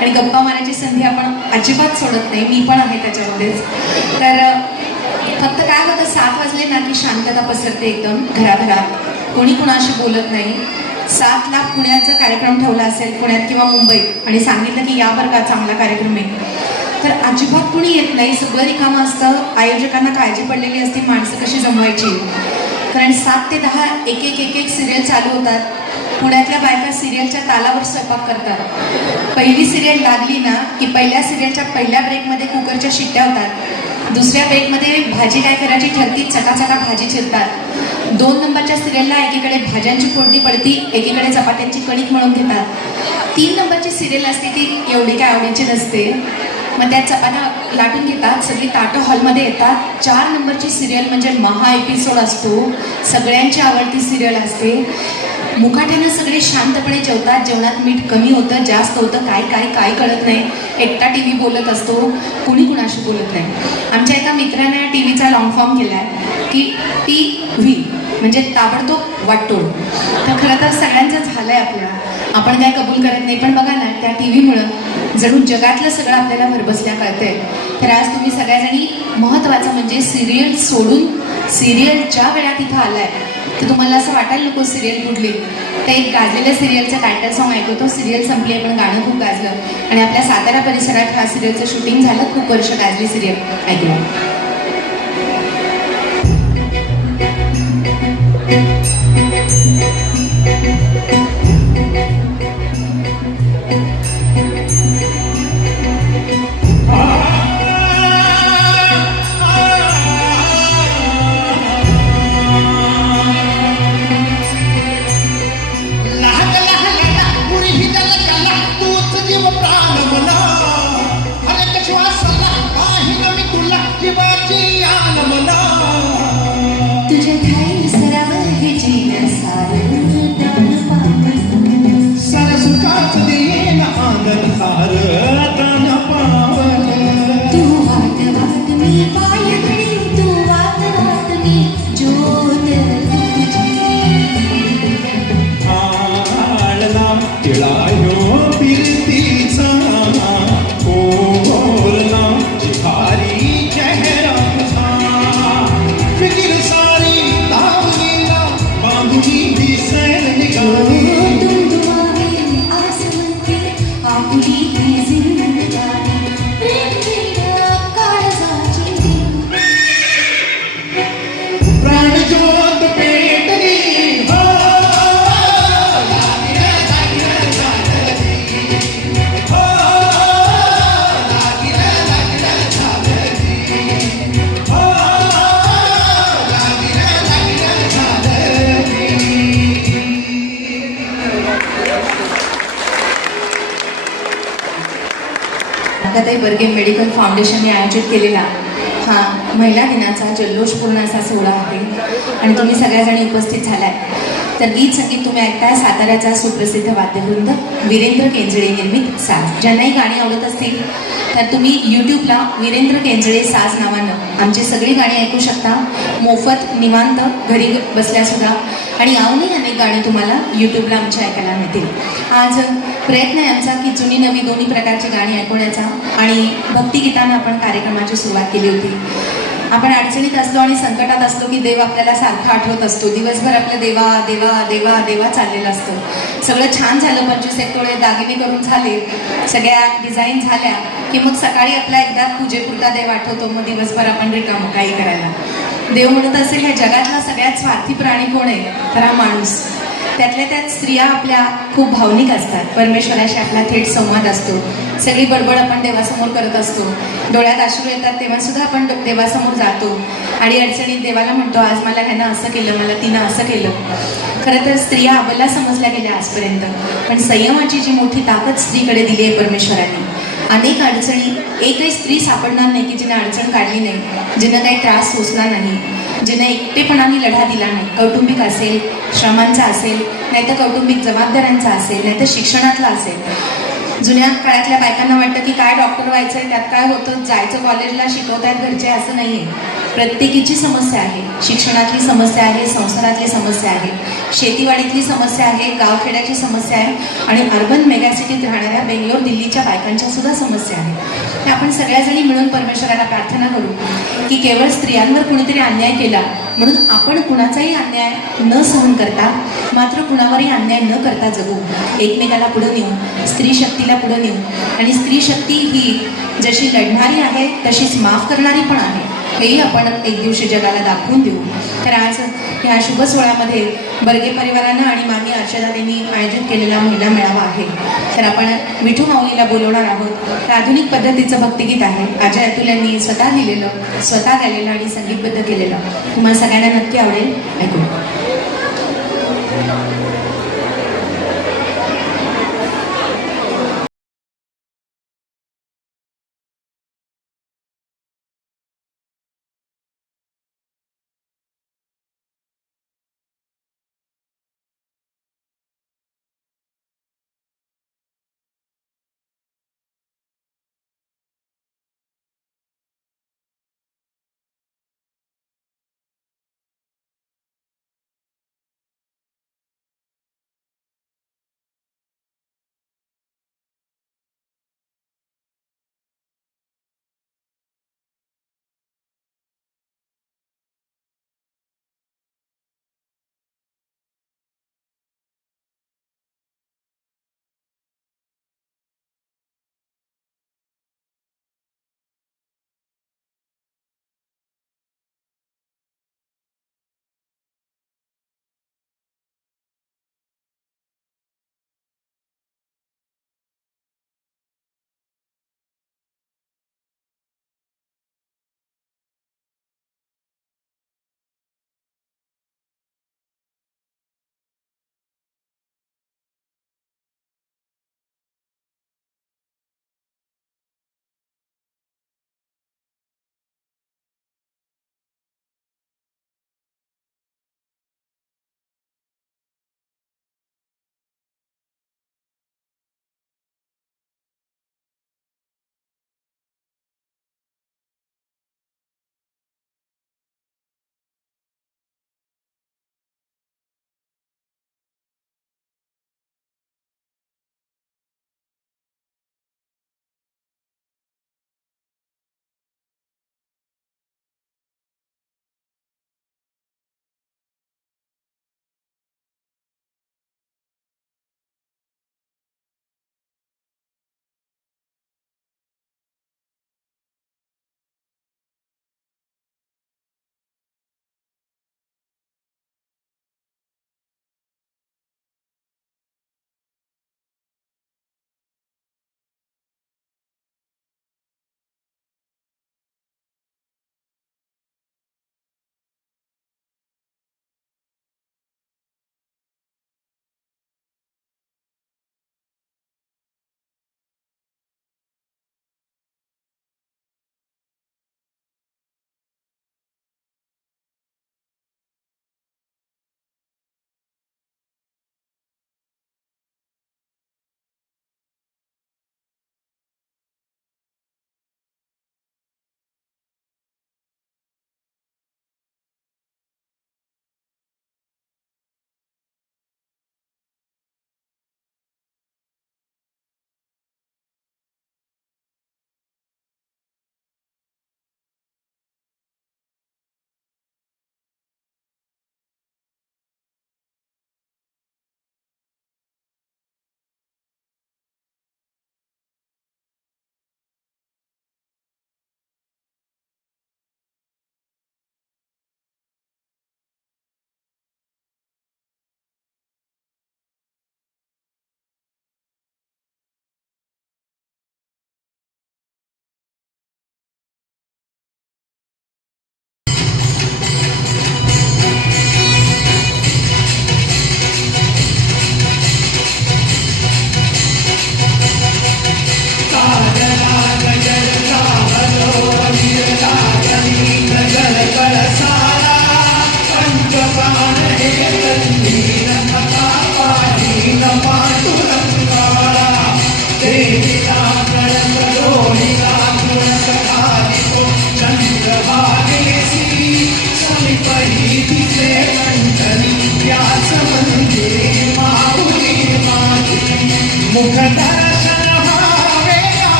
आणि गप्पा मारायची संधी आपण अजिबात सोडत नाही. मी पण आहे त्याच्यामध्येच. तर फक्त काय होतं, 7 वाजले ना की शांतता पसरते एकदम घराघरात, कोणी कुणाशी बोलत नाही. 7 ला पुण्याचा कार्यक्रम ठेवला असेल पुण्यात किंवा मुंबईत आणि सांगितलं की या बरं का चांगला कार्यक्रम आहे, तर अजिबात कुणी येत नाही. सगळं रिकामं असतं. आयोजकांना काळजी पडलेली असती माणसं कशी जमवायची, कारण 7 ते 10 एक सिरियल चालू होतात. पुण्यातल्या बायका सिरियलच्या तालावर स्वयंपाक करतात. पहिली सिरियल लागली ना की पहिल्या सिरियलच्या पहिल्या ब्रेकमध्ये कुकरच्या शिट्ट्या होतात. दुसऱ्या ब्रेकमध्ये भाजी काय करायची ठरती, चकाचका भाजी चिरतात. 2 नंबरच्या सिरियलला एकीकडे भाज्यांची फोडणी पडती, एकीकडे चपात्यांची कणिक मळून घेतात. 3 नंबरची सिरियल असते ती एवढी काय आवडीची नसते, मग त्या चपात्या लाटून घेतात, सगळी ताटं हॉलमध्ये येतात. 4 नंबरची सिरियल म्हणजे महा एपिसोड असतो, सगळ्यांची आवडती सिरियल असते. मुकाट्यानं सगळे शांतपणे जेवतात. जेवणात मीठ कमी होतं, जास्त होतं, काय कळत नाही. एकटा टी व्ही बोलत असतो, कुणी कुणाशी बोलत नाही. आमच्या एका मित्राने टी व्हीचा लॉंग फॉर्म केला आहे की TV म्हणजे ताबडतोब वाटतोड. तर खरं तर सगळ्यांचं झालं आहे आपल्या, आपण काय कबूल करत नाही, पण बघा ना त्या TV जणू जगातलं सगळं आपल्याला भरबसल्या कळतंय. तर आज तुम्ही सगळ्याजणी महत्त्वाचं म्हणजे सिरियल सोडून सिरियलच्या वेळात इथं आलाय, तर तुम्हाला असं वाटायला नको सिरियल कुठली. तर एक गाजलेल्या सिरियलचं टायटल सॉंग ऐकवतो. सिरियल संपली पण गाणं खूप गाजलं आणि आपल्या सातारा परिसरात ह्या सिरियलचं शूटिंग झालं. खूप वर्ष गाजली सिरियल, ऐकूया. तिळायो पिरतीचा कोरला सुजाताताई बर्गे मेडिकल फाउंडेशनने आयोजित केलेला हा महिला दिनाचा जल्लोषपूर्ण असा सोहळा आहे आणि तुम्ही सगळ्याजणी उपस्थित झालाय. तर गीत संगीत तुम्ही ऐकताय साताऱ्याचा सुप्रसिद्ध वाद्यवृंद वीरेंद्र केंजळे निर्मित साज. ज्यांनाही गाणी आवडत असतील तर तुम्ही यूट्यूबला वीरेंद्र केंजळे साज नावानं आमची सगळी गाणी ऐकू शकता, मोफत निवांत घरी बसल्यासुद्धा. आणि याहूनही अनेक गाणी तुम्हाला यूट्यूबला आमच्या ऐकायला मिळतील. आज प्रयत्न आहे आमचा की जुनी नवी दोन्ही प्रकारची गाणी ऐकवण्याचा आणि भक्तिगीतानं आपण कार्यक्रमाची सुरुवात केली होती. आपण अडचणीत असलो आणि संकटात असलो की देव आपल्याला सारखा आठवत असतो. दिवसभर आपलं देवा देवा देवा देवा चाललेलं असतं. सगळं छान झालं, 25 तोळे दागिने करून झाले, सगळ्या डिझाईन झाल्या की मग सकाळी आपला एकदा पूजेपुरता देव आठवतो. मग दिवसभर आपण रिकामं काही करायला. देव म्हणत असेल ह्या जगातला सगळ्यात स्वार्थी प्राणी कोण आहे तर हा माणूस. त्यातल्या त्यात स्त्रिया आपल्या खूप भावनिक असतात. परमेश्वराशी आपला थेट संवाद असतो. सगळी बडबड आपण देवासमोर करत असतो. डोळ्यात अश्रू येतात तेव्हा सुद्धा आपण देवासमोर जातो आणि अडचणीत देवाला म्हणतो आज मला ह्यानं असं केलं, मला तिनं असं केलं. खरं तर स्त्रिया अबला समजल्या गेल्या आजपर्यंत, पण संयमाची जी मोठी ताकद स्त्रीकडे दिली आहे परमेश्वराने. अनेक अडचणी एकही स्त्री सापडणार नाही की जिने अडचण काढली नाही, जिनं काही त्रास सोसला नाही, जिने एकटेपणाने लढा दिला नाही. कौटुंबिक असेल, श्रमांचा असेल, नाहीतर कौटुंबिक जबाबदाऱ्यांचा असेल, नाहीतर शिक्षणातला असेल. जुन्या काळातल्या बायकांना वाटतं की काय डॉक्टर व्हायचंय, त्यात काय होतं, जायचं कॉलेजला, शिकवतायत घरचे, असं नाहीये. प्रत्येकीची समस्या आहे. शिक्षणातली समस्या आहे, संसारातली समस्या आहे, शेतीवाडीतली समस्या आहे, गावखेड्याची समस्या आहे आणि अर्बन मेगासिटीत राहणाऱ्या बेंगलोर दिल्लीच्या बायकांच्या सुद्धा समस्या आहे. तर आपण सगळ्याजणी मिळून परमेश्वराला प्रार्थना करू की केवळ स्त्रियांवर कुणीतरी अन्याय केला म्हणून आपण कुणाचाही अन्याय न सहन करता, मात्र कुणावरही अन्याय न करता जगू. एकमेकाला पुढे नेऊ, स्त्री शक्तीला पुढे नेऊ. आणि स्त्री शक्ती ही जशी लढणारी आहे तशीच माफ करणारी पण आहे, हेही आपण एक दिवशी जगाला दाखवून देऊ. तर आज ह्या शुभ सोहळ्यामध्ये बर्गे परिवारानं आणि मामी अर्चदांनी आयोजित केलेला महिला मेळावा आहे. तर आपण विठू माऊलीला बोलवणार आहोत. तर आधुनिक पद्धतीचं भक्तिगीत आहे. अजय अतुल यांनी स्वतः लिहिलेलं, स्वतः गायलेलं आणि संगीतबद्ध केलेलं. तुम्हाला सगळ्यांना नक्की आवडेल, ऐकू.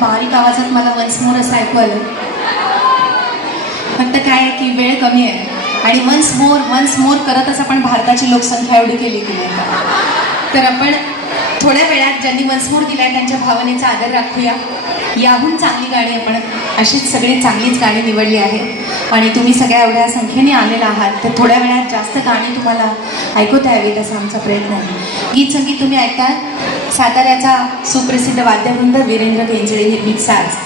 बारीक आवाजात मला वन्स मोर असं ऐकू आलं. फक्त काय आहे की वेळ कमी आहे आणि वन्स मोर करतच आपण भारताची लोकसंख्या एवढी केली की नाही का? तर आपण थोड्या वेळात ज्यांनी वन्स मोर दिलाय त्यांच्या भावनेचा आदर राखूया. याहून चांगली गाणी आपण अशीच सगळी चांगलीच गाणी निवडली आहेत आणि तुम्ही सगळ्या एवढ्या संख्येने आलेला आहात तर थोड्या वेळात जास्त गाणी तुम्हाला ऐकवता यावीत असा आमचा प्रयत्न आहे. गीत संगीत तुम्ही ऐकता साताऱ्याचा सुप्रसिद्ध वाद्यवृंद वीरेंद्र केंजळे निर्मित साज.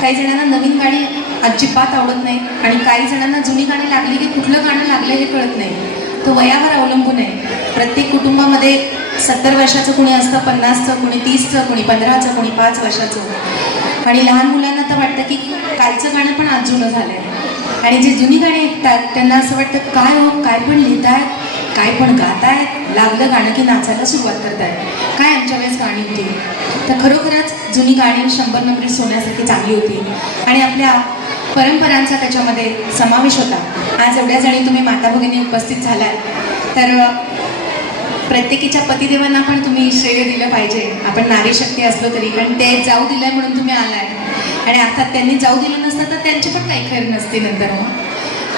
काही जणांना नवीन गाणी अजिबात आवडत नाही आणि काही जणांना जुनी गाणी लागली की कुठलं गाणं लागलं हे कळत नाही. तो वयावर अवलंबून आहे. प्रत्येक कुटुंबामध्ये 70 वर्षाचं कुणी असतं, 50चं, कुणी 30चं, कुणी 15चं, कुणी 5 वर्षाचं. आणि लहान मुलांना तर वाटतं की कालचं गाणं पण आज जुनं झालं आहे. आणि जे जुनी गाणी ऐकतात त्यांना असं वाटतं काय हो, काय पण लिहितायत, काय पण गातायत, लागलं गाणं की नाचायला सुरुवात करतायत. काय आमच्या वेळेस गाणी होती. तर खरोखरच जुनी गाणी 100 नंबरी सोन्यासारखी चांगली होती आणि आपल्या परंपरांचा त्याच्यामध्ये समावेश होता. आज एवढ्या जणी तुम्ही माता भगिनी उपस्थित झालात तर प्रत्येकीच्या पतिदेवांना पण तुम्ही श्रेय दिलं पाहिजे. आपण नारी शक्ती असलो तरी, कारण ते जाऊ दिलंय म्हणून तुम्ही आलाय आणि अर्थात त्यांनी जाऊ दिलं नसतं तर त्यांची पण काही खैर नसते नंतर.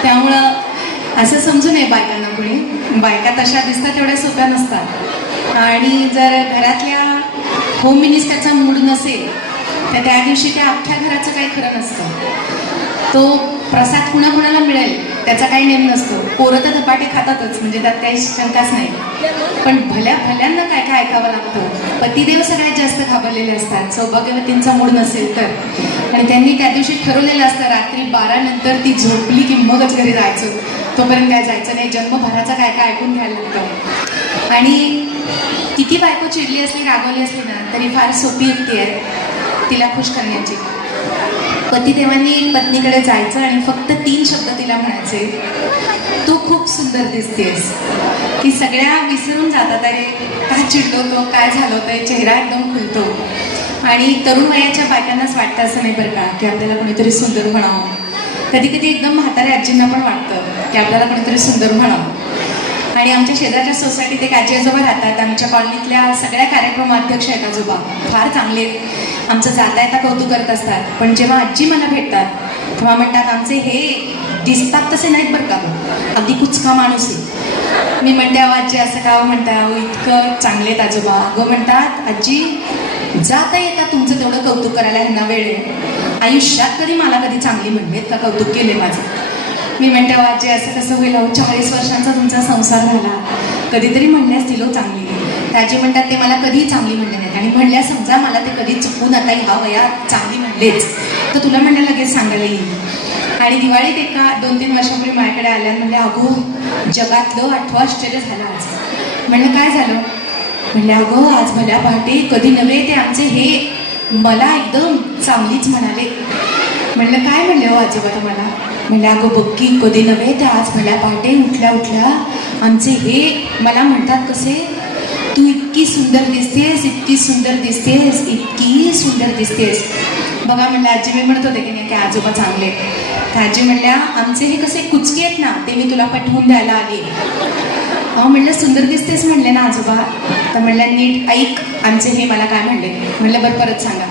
त्यामुळं असं समजू नये बायकांना कुणी, बायका तशा दिसतात तेवढ्या सोप्या नसतात. आणि जर घरातल्या होम मिनिस्टरचा मूड नसेल तर त्या दिवशी त्या अख्ख्या घराचं काही खरं नसतं. तो प्रसाद कुणाकुणाला मिळेल त्याचा काही नेम नसतो. पोरं तर धपाटे खातातच, म्हणजे त्यात काही शंकाच नाही. पण भल्यांना काय काय ऐकावं लागतं. पतिदेव सगळ्यात जास्त घाबरलेले असतात सौभाग्यवतींचा मूड नसेल तर. आणि त्यांनी त्या दिवशी ठरवलेलं असतं रात्री 12 नंतर ती झोपली की मगच घरी जायचं, तोपर्यंत काय जायचं नाही. जन्मभराचा काय काय ऐकून घ्यायला लागतं. आणि किती बायको चिडली असली, रागवली असली ना तरी फार सोपी युक्ती आहे तिला खुश करण्याची. पतिदेवांनी पत्नीकडे जायचं आणि फक्त 3 शब्द तिला म्हणायचे, तू खूप सुंदर दिसतेस. की सगळ्या विसरून जातात, अरे काय चिडलो तो, काय झालं होतं, चेहरा एकदम खुलतो. आणि तरुण वयाच्या बायकांनाच वाटतं असं नाही बरं का की आपल्याला कोणीतरी सुंदर म्हणावं. कधी कधी एकदम म्हाताऱ्या आजींना पण वाटतं की आपल्याला कोणीतरी सुंदर म्हणावं. आणि आमच्या शेजारच्या सोसायटीत एक आजी आजोबा राहतात. आमच्या कॉलनीतल्या सगळ्या कार्यक्रमाध्यक्ष आहेत आजोबा, फार चांगले. आमचं जाता येता कौतुक करत असतात. पण जेव्हा आजी मला भेटतात तेव्हा म्हणतात आमचे हे दिसतात तसे नाहीत बरं का, अगदी कुचका माणूस आहे. मी म्हणते अहो आजी असं का म्हणता, अहो इतकं चांगलेत आजोबा. अगं म्हणतात आजी जाता येता तुमचं तेवढं कौतुक करायला ह्यांना वेळ आहे. आयुष्यात कधी मला कधी चांगली म्हणलेत का कौतुक केले माझं. मी म्हणते अहो आजी असं कसं होईल, अहो 40 वर्षांचा तुमचा संसार झाला, कधीतरी म्हणल्यास दिलो चांगली. त्याची म्हणतात ते मला कधीही चांगली म्हणले नाहीत आणि म्हणल्या समजा मला ते कधी चुकून आता ह्या वयात चांगली म्हणलेच तर तुला म्हणलं लगेच सांगायला येईल. आणि दिवाळीत एका 2-3 वर्षापूर्वी माझ्याकडे आल्या म्हणले अगो जगातलं 8वं आश्चर्य झालं आज. म्हणलं काय झालं. म्हणले अगं आज भल्या पहाटे कधी नव्हे ते आमचे हे मला एकदम चांगलीच म्हणाले. म्हणलं काय म्हणले हो आजोबा तुम्हाला. म्हणले अगं बक्की कधी नव्हे ते आज भल्या पहाटे उठल्या उठल्या आमचे हे मला म्हणतात कसे, तू इतकी सुंदर दिसतेस, इतकी सुंदर दिसतेस, इतकी सुंदर दिसतेस. बघा म्हणलं आजी मी म्हणत होते की नाही की आजोबा चांगले. त्या आजी म्हणल्या आमचे हे कसे कुचके आहेत ना ते मी तुला पटवून द्यायला आली. अहो म्हणलं सुंदर दिसतेस म्हणले ना आजोबा. तर म्हणल्या नीट ऐक आमचे हे मला काय म्हणले. म्हणलं बरं परत सांगा.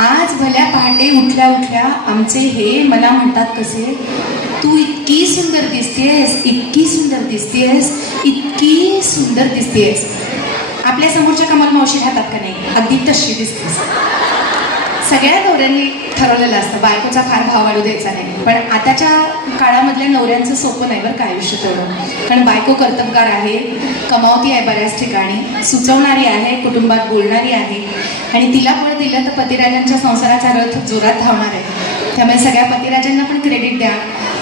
आज भल्या पहाटे उठल्या उठल्या आमचे हे मला म्हणतात कसे, तू इतकी सुंदर दिसतेस, इतकी सुंदर दिसतेस, इतकी सुंदर दिसतेस. आपल्या समोरच्या कमाल मावशी राहतात का नाही, अगदी तशी दिसतेस. सगळ्या नवऱ्यांनी ठरवलेलं असतं बायकोचा फार भाव वाढू द्यायचा नाही. पण आताच्या काळामधल्या नवऱ्यांचं सोपं नाही बरं का आयुष्य तेवढं. कारण बायको कर्तबगार आहे, कमावती आहे बऱ्याच ठिकाणी, सुचवणारी आहे, कुटुंबात बोलणारी आहे आणि तिला बळ दिलं तर पतिराजांच्या संसाराचा रथ जोरात धावणार आहे. त्यामुळे सगळ्या पतिराजांना पण क्रेडिट द्या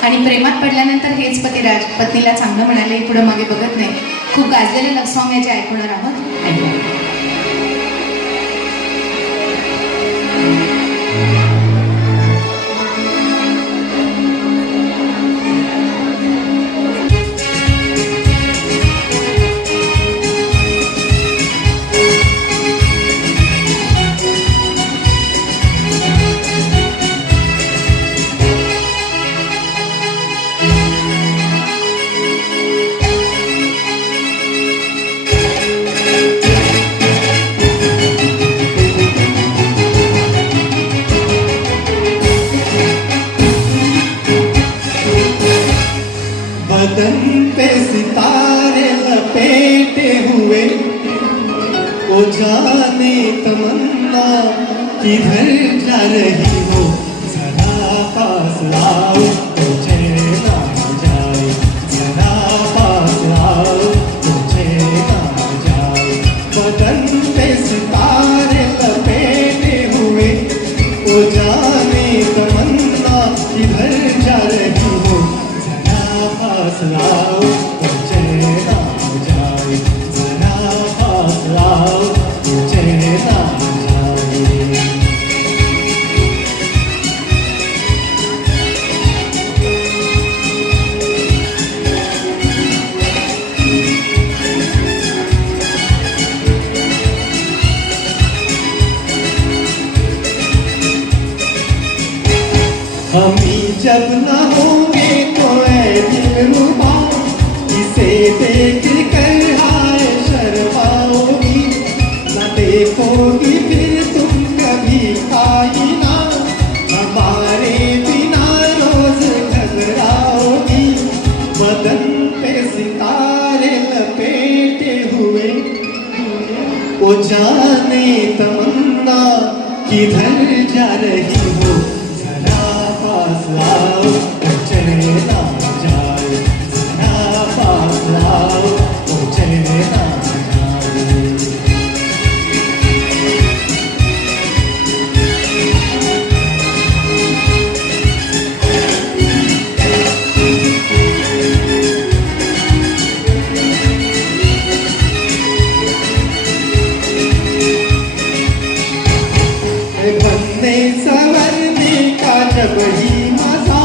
आणि प्रेमात पडल्यानंतर हेच पतिराज पत्नीला चांगलं म्हणाले पुढे मागे बघत नाही. खूप गाजलेले लव्ह सॉन्ग आहे जे ऐकवणार आहोत. ऐकूया. तमन्ना किधर जा रही हो जरा पास आओ तो चैन आ जाए जरा पास आओ तो चैन आ जाए बदन पे सितारे लपेटे हुए ओ जाने तमन्ना किधर जा रही हो जरा पास आओ तो चैन आ जाए जरा पास आओ तो चैन आ जाए हमी जब न होंगे तो ऐ दिलरुबा इसे देख कर हाय शर्माओगी न देखोगी फिर तुम कभी आईना हमारे बिना रोज घबराओगी बदन पे सितारे लपेटे हुए ओ जाने तमन्ना किधर जा रही हो जरा पास आओ तो चैन आ जाए जरा पास आओ तो चैन आ जाए बनने संवरने का जब ही मजा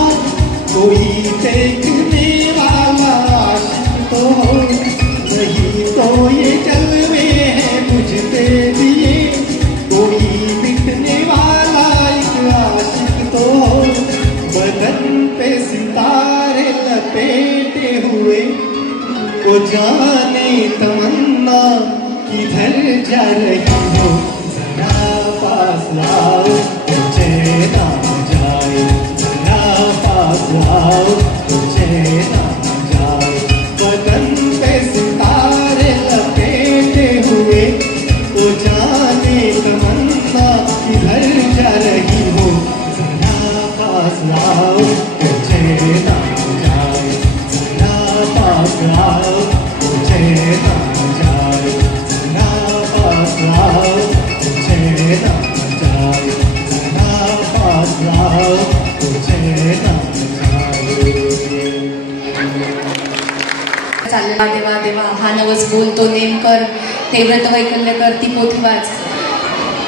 कोई देखने वाला आशिक तो हो नहीं तो ये जलवे हैं मुझ पे दिए कोई बिकने वाला एक आशिक तो हो बदन पे सितारे लपेटे हुए वो जाने तमन्ना किधर जा रही हो जरा पास आओ तो चैन आ जाए जरा पास आओ तो चैन आ जाए बदन पे सितारे लपेटे हुए वो जाने तमन्ना किधर जा रही हो जरा पास आओ तो चैन आ जाए जरा पास आओ तो चैन आ जाए जरा पास आओ तो चैन आ जाए जरा पास आओ तो चैन आ जाए चालला देवा देवा हा नवस बोलतो नेमकर ते व्रत वैकल्य कर ती पोथी वाच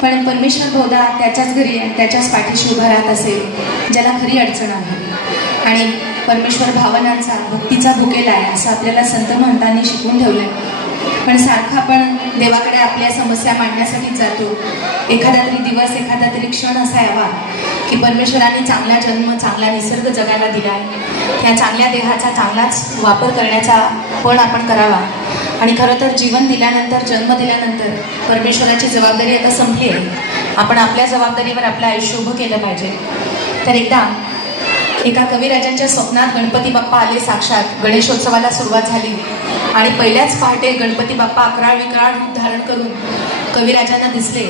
पण परमेश्वर बहुधा त्याच्याच घरी त्याच्याच पाठीशी उभा राहत असेल ज्याला खरी अडचण आहे आणि परमेश्वर भावनांचा भक्तीचा भुकेला आहे असं आपल्याला संत महंतांनी शिकवून ठेवलंय पण सारखं आपण देवाकडे आपल्या समस्या मांडण्यासाठी जातो एखादा तरी दिवस एखादा तरी क्षण असा यावा की परमेश्वराने चांगला जन्म चांगला निसर्ग जगाला दिलाय त्या चांगल्या देहाचा चांगलाच वापर करण्याचा पण आपण करावा आणि खरं तर जीवन दिल्यानंतर जन्म दिल्यानंतर परमेश्वराची जबाबदारी आता संपली आहे आपण आपल्या जबाबदारीवर आपलं आयुष्य उभं केलं पाहिजे तर एकदा एका कविराजांच्या स्वप्नात गणपती बाप्पा आले साक्षात गणेशोत्सवाला सुरुवात झाली आणि पहिल्याच पहाटे गणपती बाप्पा अकराळ विकराळ रूप धारण करून कविराजांना दिसले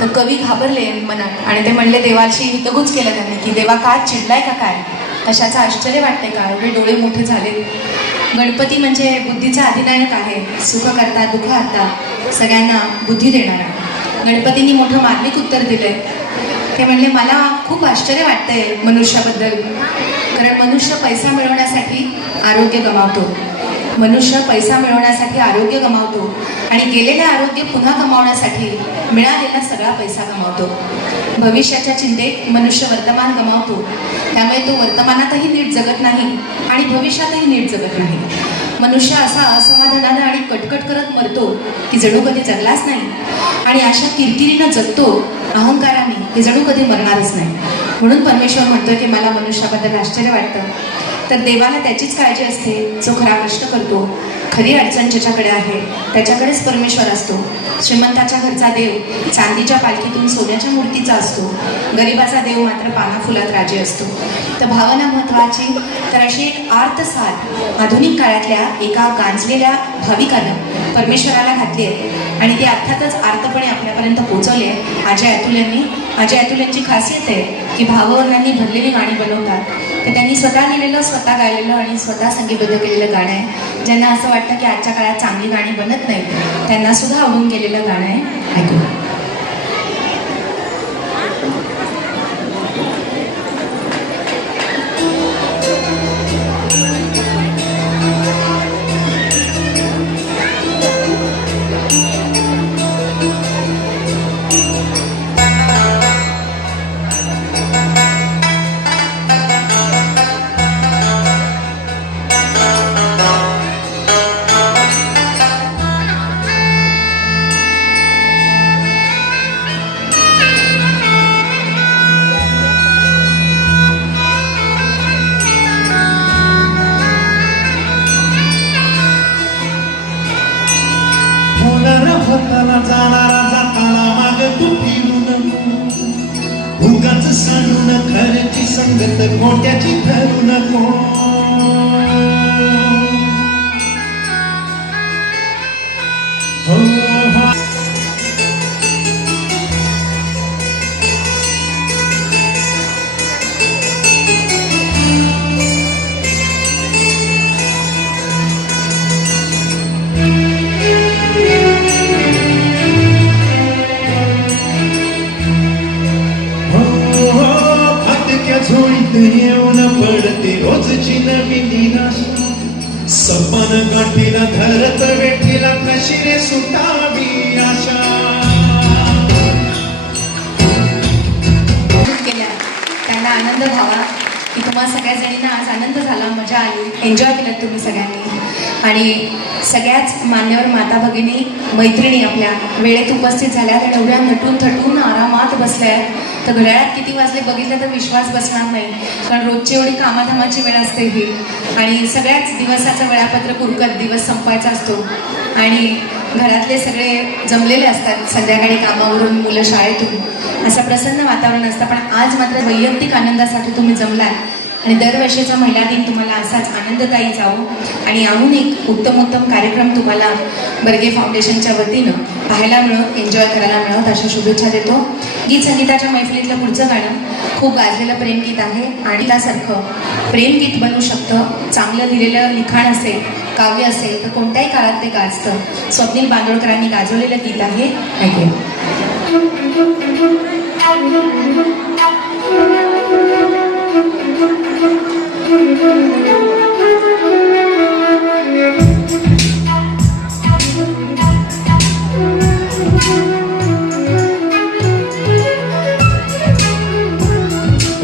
तर कवी घाबरले मनात आणि ते म्हणले देवाशी हितगुज केलं त्यांनी की देवा का चिडलाय का काय कशाचं आश्चर्य वाटते का एवढे डोळे मोठे झाले गणपती म्हणजे बुद्धीचा अधिनायक आहे सुख करता दुःख हरता सगळ्यांना बुद्धी देणारा गणपतींनी मोठं मार्मिक उत्तर दिलंय ते म्हणले मला खूप आश्चर्य वाटतंय मनुष्याबद्दल कारण मनुष्य पैसा मिळवण्यासाठी आरोग्य गमावतो मनुष्य पैसा मिळवण्यासाठी आरोग्य गमावतो आणि गेलेले आरोग्य पुन्हा कमावण्यासाठी मिळालेला सगळा पैसा गमावतो भविष्याच्या चिंतेत मनुष्य वर्तमान गमावतो त्यामुळे तो वर्तमानातही नीट जगत नाही आणि भविष्यातही नीट जगत नाही मनुष्य असा असमाधानानं आणि कटकट करत मरतो की जणू कधी जगलाच नाही आणि अशा किरकिरीनं जगतो अहंकाराने की जणू कधी मरणारच नाही म्हणून परमेश्वर म्हणतोय की मला मनुष्याबद्दल आश्चर्य वाटतं. तर देवाला त्याचीच काळजी असते जो खरा कष्ट करतो. खरी अडचण ज्याच्याकडे आहे त्याच्याकडेच परमेश्वर असतो. श्रीमंताच्या घरचा देव चांदीच्या पालखीतून सोन्याच्या मूर्तीचा असतो. गरिबाचा देव मात्र पाना फुलात राजी असतो. तर भावना महत्वाची. तर अशी एक आर्तसाद आधुनिक काळातल्या एका गांजलेल्या भाविकानं परमेश्वराला घातली आहे आणि ती अर्थातच आर्तपणे आपल्यापर्यंत पोहोचवली आहे अजय अतुल यांनी. अजय अतुल यांची खासियत आहे की भाववर्णांनी भरलेली गाणी बनवतात. तर त्यांनी स्वतः लिहिलेलं, स्वतः गायलेलं आणि स्वतः संगीतबद्ध केलेलं गाणं आहे. ज्यांना असं वाटतं की आजच्या काळात चांगली गाणी बनत नाही त्यांना सुद्धा आवडून गेलेलं गाणं आहे. ऐकू. होताना जाणारा जाताना माग तू फिरू नको. उगाच सांडू न खऱ्याची संगत खोट्याची ठरू नको. हो हो. झोळीत येऊन पडते रोजची नवीन निराशा. सपन गाठीला धरत वेठीला कशी रे सुटावी आशा. केल्या त्यांना आनंद व्हावा की तुम्हा सगळ्या जणींना आज आनंद झाला, मजा आली, एन्जॉय केलं तुम्ही सगळ्यांनी. आणि सगळ्याच मान्यवर माता भगिनी मैत्रिणी आपल्या वेळेत उपस्थित झाल्या. त्या एवढ्या नटून थटून आरामात बसल्या. तर घड्याळात किती वाजले बघितलं तर विश्वास बसणार नाही, कारण रोजची एवढी कामाधामाची वेळ असते ही. आणि सगळ्याच दिवसाचं वेळापत्रक उरकत दिवस संपवायचा असतो आणि घरातले सगळे जमलेले असतात संध्याकाळी कामावरून, मुलं शाळेतून. असं प्रसन्न वातावरण असतं. पण आज मात्र वैयक्तिक आनंदासाठी तुम्ही जमलात आणि दरवर्षीचा महिला दिन तुम्हाला असाच आनंददायी जावो आणि याहून एक उत्तम कार्यक्रम तुम्हाला बर्गे फाउंडेशनच्या वतीनं पाहायला मिळत, एन्जॉय करायला मिळत अशा शुभेच्छा देतो. गीत संगीताच्या मैफिलीतलं पुढचं गाणं खूप गाजलेलं प्रेमगीत आहे आणि त्यासारखं प्रेमगीत बनू शकतं. चांगलं लिहिलेलं लिखाण असेल, काव्य असेल तर कोणत्याही काळात ते गाजतं. स्वप्नील बांदोडकरांनी गाजवलेलं गीत आहे. ऐकूया.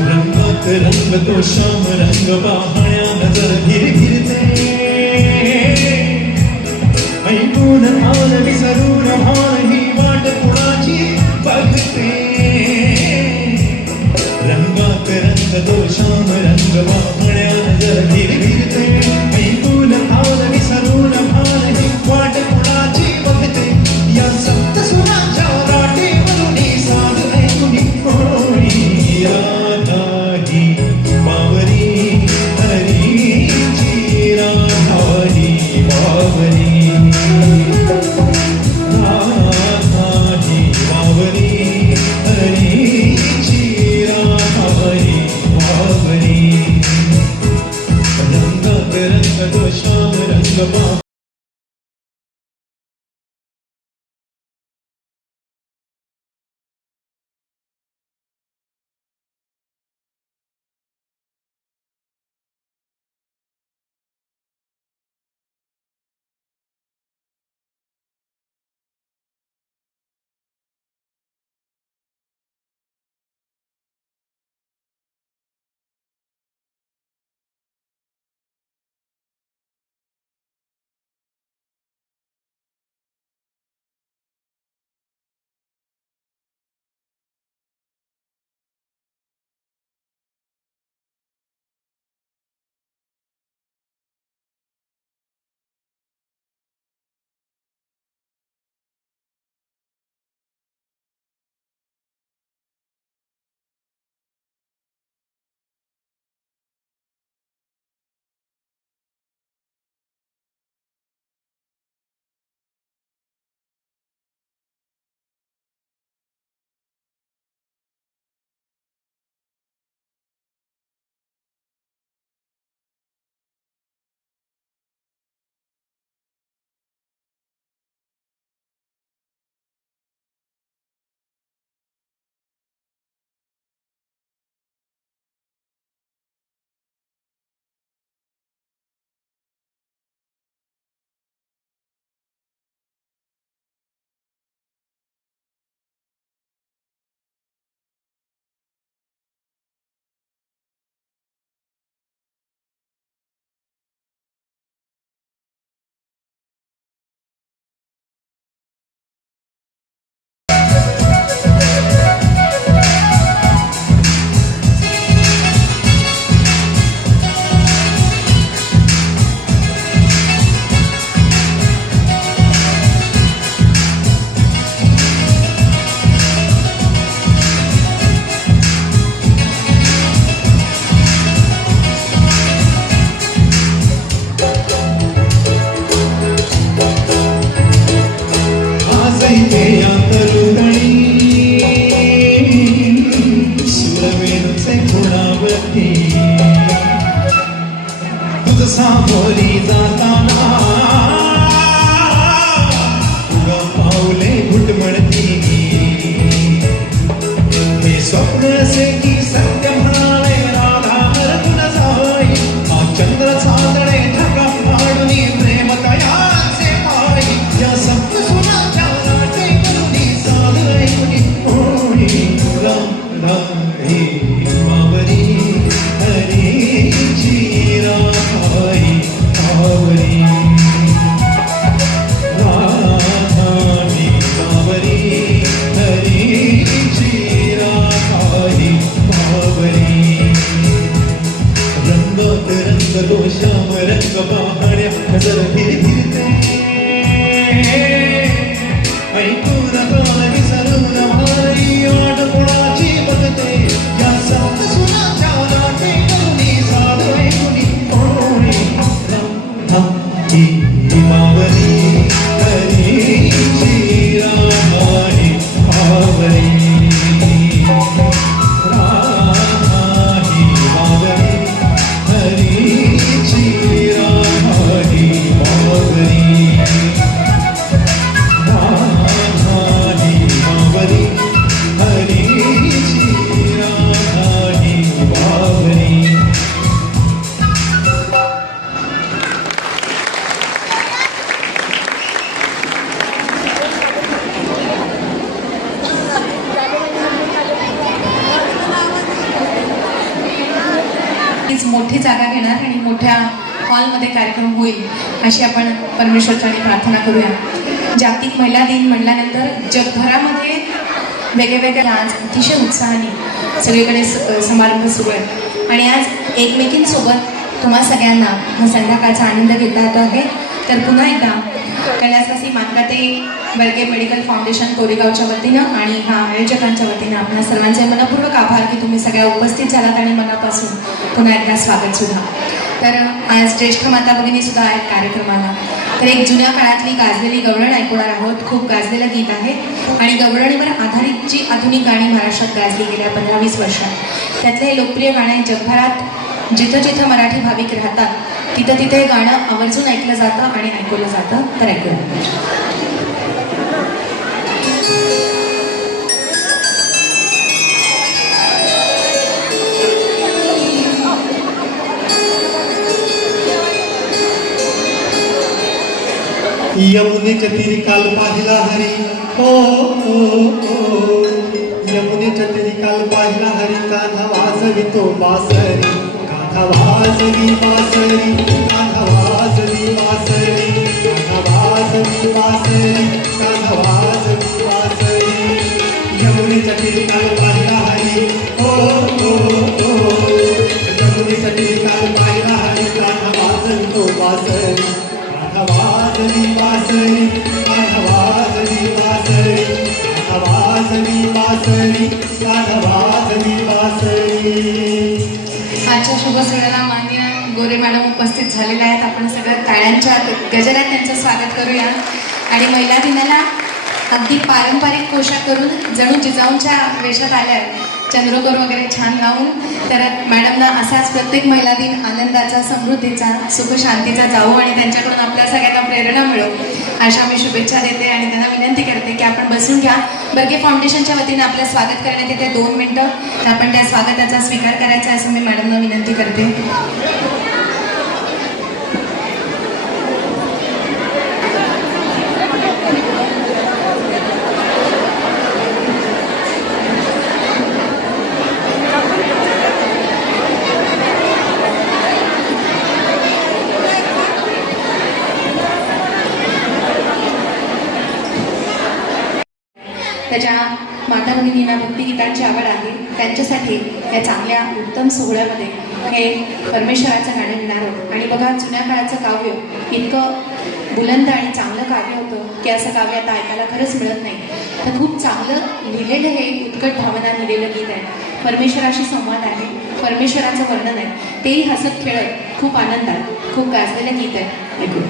रंगात रंग तो श्याम रंग वाहण्या नजर गिरगिरते. ऐकून आल विसरून भान ही वाट कुणाची बघते. रंगात रंग तो श्याम रंग वाहण्या नजर गिरगिरते. ऐकून आल विसरून भान ही वाट कुणाची बघते. या सप्त सुरांच्या राटेवरून साध ऐकून होळी राधा ही बावरी हरीची. राधा ही बावरी, राधा ही बावरी हरीची. राधा ही बावरी. रंग दिसते घोडावरती तुझ सामोरी जाताना तुझं पावले घुटमळती हे स्वप्न असे की सत्य म्हणाले राधा तुला जाई हा चंद्र चांदणे ढगा पाडून प्रेम तयाचे पायी या सत्य सुनाच्या नाटे करुणी साध ऐकुनी होणी राम राम हे बाबरी हरीची राधाई बाबरी राधानी बाबरी हरीची राधाई बाबरी रंगत रंग दोषाम रंग पाहण्या नजर फिरते ऐकून कान विसरून भारी वाट कोणाची बघते या सात सुनाच्या नाटे करुणी साध ऐकुनी होणी राधाई बाबरी हरीची राधाई बाबरी राधाई बाबरी हरीची राधाई बाबरी राधाई बाबरी हरीची राधाई बाबरी हीच मोठी जागा घेणार आणि मोठ्या हॉलमध्ये कार्यक्रम होईल अशी आपण परमेश्वरचरणी प्रार्थना करूया. जागतिक महिला दिन म्हटल्यानंतर जगभरामध्ये वेगळ्या आज अतिशय उत्साहाने सगळीकडे समारंभ सुरू आहे आणि आज एकमेकींसोबत तुम्हा सगळ्यांना हा संध्याकाळचा आनंद घेता येतो आहे. तर पुन्हा एकदा कैलासवासी मानकाते बर्गे मेडिकल फाउंडेशन कोरेगावच्या वतीनं आणि ह्या आयोजकांच्या वतीनं आपल्या सर्वांचे मनपूर्वक आभार की तुम्ही सगळ्या उपस्थित झालात आणि मनापासून पुन्हा एकदा स्वागत सुद्धा. तर आज ज्येष्ठ माता भगिनी सुद्धा आहेत कार्यक्रमाला. तर एक जुन्या काळातली गाजलेली गवळण ऐकणार आहोत. खूप गाजलेलं गीत आहे आणि गवळणीवर आधारित जी आधुनिक गाणी महाराष्ट्रात गाजली गेल्या 15-20 वर्षात त्यातलं हे लोकप्रिय गाणं आहे. जगभरात जिथं जिथं मराठी भाविक राहतात तिथं तिथे हे गाणं आवर्जून ऐकलं जातं आणि ऐकवलं जातं. तर ऐकूया. यमुनेच्या तीरी काल पाहिला हरी हो यमुनेच्या तीरी काल पाहिला हरी कान्हा वाजवी तो बासरी कान्हा वाजवी बासरी कान्हा वाजवी बासरी कान्हा वाजवी बासरी कान्हा वाजवी बासरी यमुनेच्या तीरी काल पाहिला हरी हो यमुनेच्या तीरी काल पाहिला हरी कान्हा वाजवी तो बासरी आवाजली बासरी आवाजली बासरी आवाजली बासरी आवाजली बासरी. आजच्या शुभ सोहळ्याला माननीय गोरे मॅडम उपस्थित झालेल्या आहेत. आपण सगळं टाळ्यांच्या गजरात त्यांचं स्वागत करूया. आणि महिला दिनाला अगदी पारंपरिक पोशाख करून जणू जिजाऊंच्या वेशात आल्या आहेत, चंद्रकोर वगैरे छान लावून. तर मॅडमना असाच प्रत्येक महिला दिन आनंदाचा, समृद्धीचा, सुख शांतीचा जाऊ आणि त्यांच्याकडून आपल्या सगळ्यांना प्रेरणा मिळो अशा मी शुभेच्छा देते आणि त्यांना विनंती करते की आपण बसून घ्या. बर्गे फाउंडेशनच्या वतीने आपलं स्वागत करण्यात येते 2 मिनिटं. तर आपण त्या स्वागताचा स्वीकार करायचा असं मी मॅडमना विनंती करते. त्याच्या माता भगिनींना भक्तिगीतांची आवड आहे त्यांच्यासाठी या चांगल्या उत्तम सोहळ्यामध्ये हे परमेश्वराचं गाणं घेणार आहोत. आणि बघा, जुन्या काळाचं काव्य इतकं बुलंद आणि चांगलं काव्य होतं की असं काव्य आता ऐकायला खरंच मिळत नाही. तर खूप चांगलं लिहिलेलं हे उत्कट भावना लिहिलेलं गीत आहे. परमेश्वराशी संवाद आहे, परमेश्वराचं वर्णन आहे, तेही हसत खेळत खूप आनंदात खूप गाजलेलं गीत आहे. ऐकू.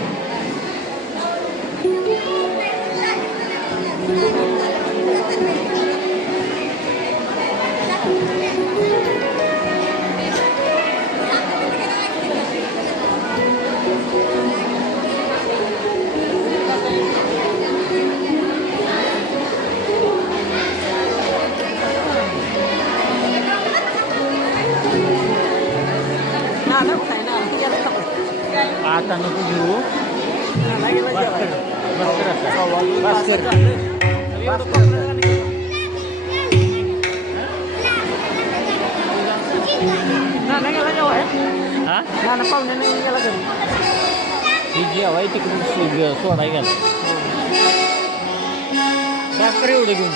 आता नको घेऊ ही जेवाय तिकडून सोडाय गेला भास्कर एवढं घेऊन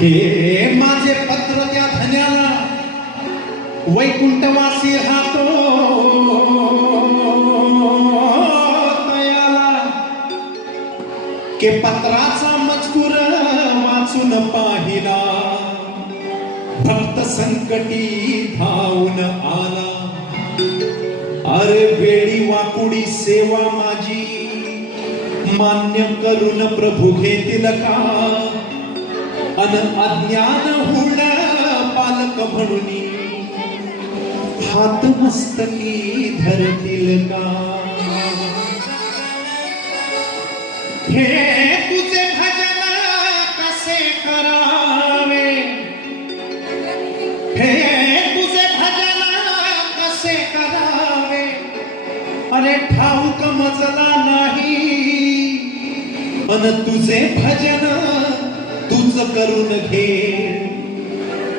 हे माझे पत्र त्या धन्याला वैकुंठवासी राहतो तयाला के पत्राचा मजकूर वाचून पाहिला भक्त संकटी धावून आला अरे वेळी वाकुडी सेवा माझी मान्य करून प्रभू घेतील का अन अज्ञान हुळ पालक म्हणून हात मस्तकी धरतील का हे तुझे भजन कसे करावे हे तुझे भजन कसे करावे अरे ठाऊक मजला नाही अन तुझे भजन तूच करून घे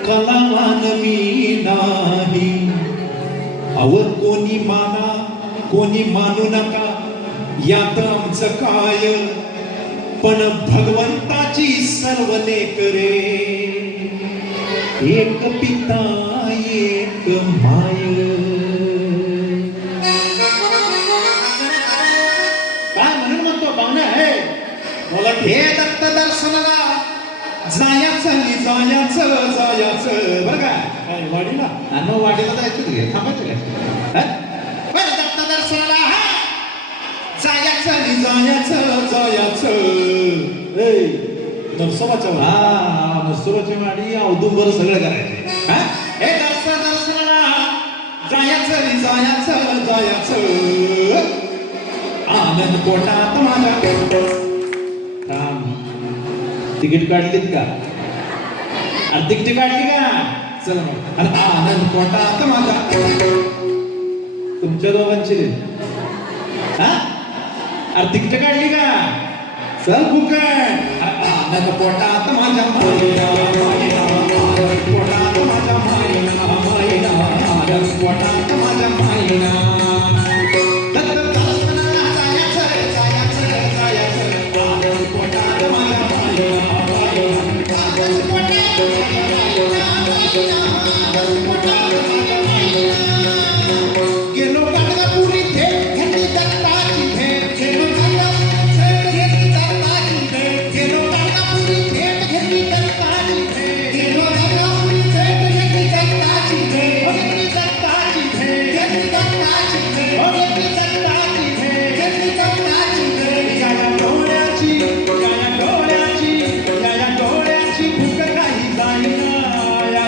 कलावान मी नाही अव कोणी माना कोणी मानू नका यात आमचं काय पण भगवंताची सर्व लेकरे एक पिता एक माय काय म्हणतो पाहुणे आहे मला हे दत्त दर्शनाला जायचं बरं का वाडीला आणि वाडीला जायचं तुझे थांबायचं काय दत्त दर्शनाला जायचं नरसोबाच्या नरसोबाची वाडी औदुंबर सगळं करायचे हे दत्त दर्शनाला जायचं आनंद पोटात माझ्या तिकीट काढलीत का अरे तिकीट काढली का चला मग अरे आनंद पोटात माझा तुमच्या दोघांची अरे तिकीट काढली का चल फुकट आनंद पोटात माझ्या पोटात माझ्या पोटात माझ्या मायना गेलो गाणगापुरी भेट घेतली दत्ताची भेट गेलो गाणगापुरी भेट घेतली दत्ताची भेट गेलो गाणगापुरी भेट घेतली दत्ताची भेट घेतली दत्ताची या डोळ्याची भूक काही जाईना या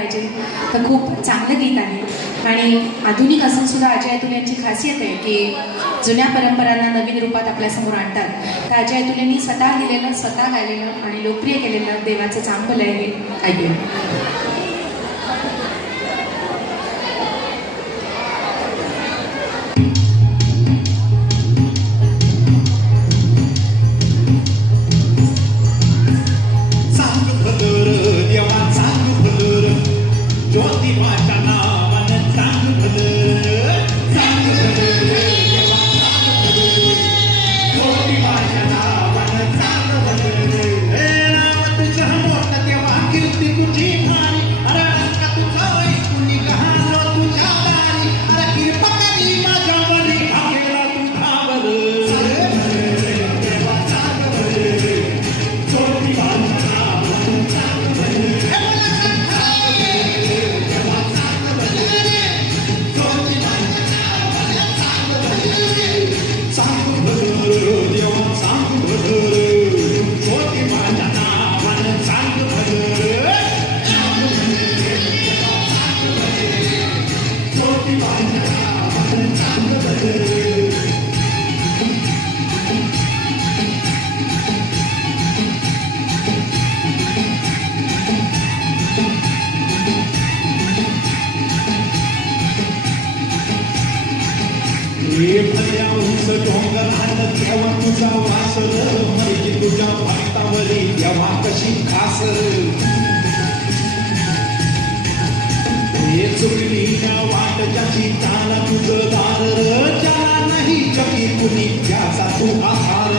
पाहिजे. तर खूप चांगलं गीत आहे आणि आधुनिक असून सुद्धा अजय अतुल यांची खासियत आहे की जुन्या परंपरांना नवीन रूपात आपल्यासमोर आणतात. तर अजय अतुल यांनी स्वतः लिहिलेलं, स्वतः गायलेलं आणि लोकप्रिय केलेलं देवाचं चांगलं आहे हे ऐकूया. सांग भदर देवा सांग भदर ज्योतिबाच्या नावानं सांग भदर सांग भदर देवा सांग भदर ज्योतिबाच्या नावानं सांग भदर हे नाव तुझं मोठं देवा कीर्ती तुझी भारी अरे अंका तुझं ऐकून गहालो तुझ्या दारी अरे कृपकरी माझ्यावरी आगेला तुझा बर देवा सांग भदर ज्योतिबाच्या भल्या उंच डोंगरानं तेव्हा तुझा वास म्हणजे तुझ्या भक्तावरी तेव्हा कशी खास हे चुकली ना वाट ज्याची त्याला तुझं दार ज्याला नाही जगी कुणी त्याचा तू आहार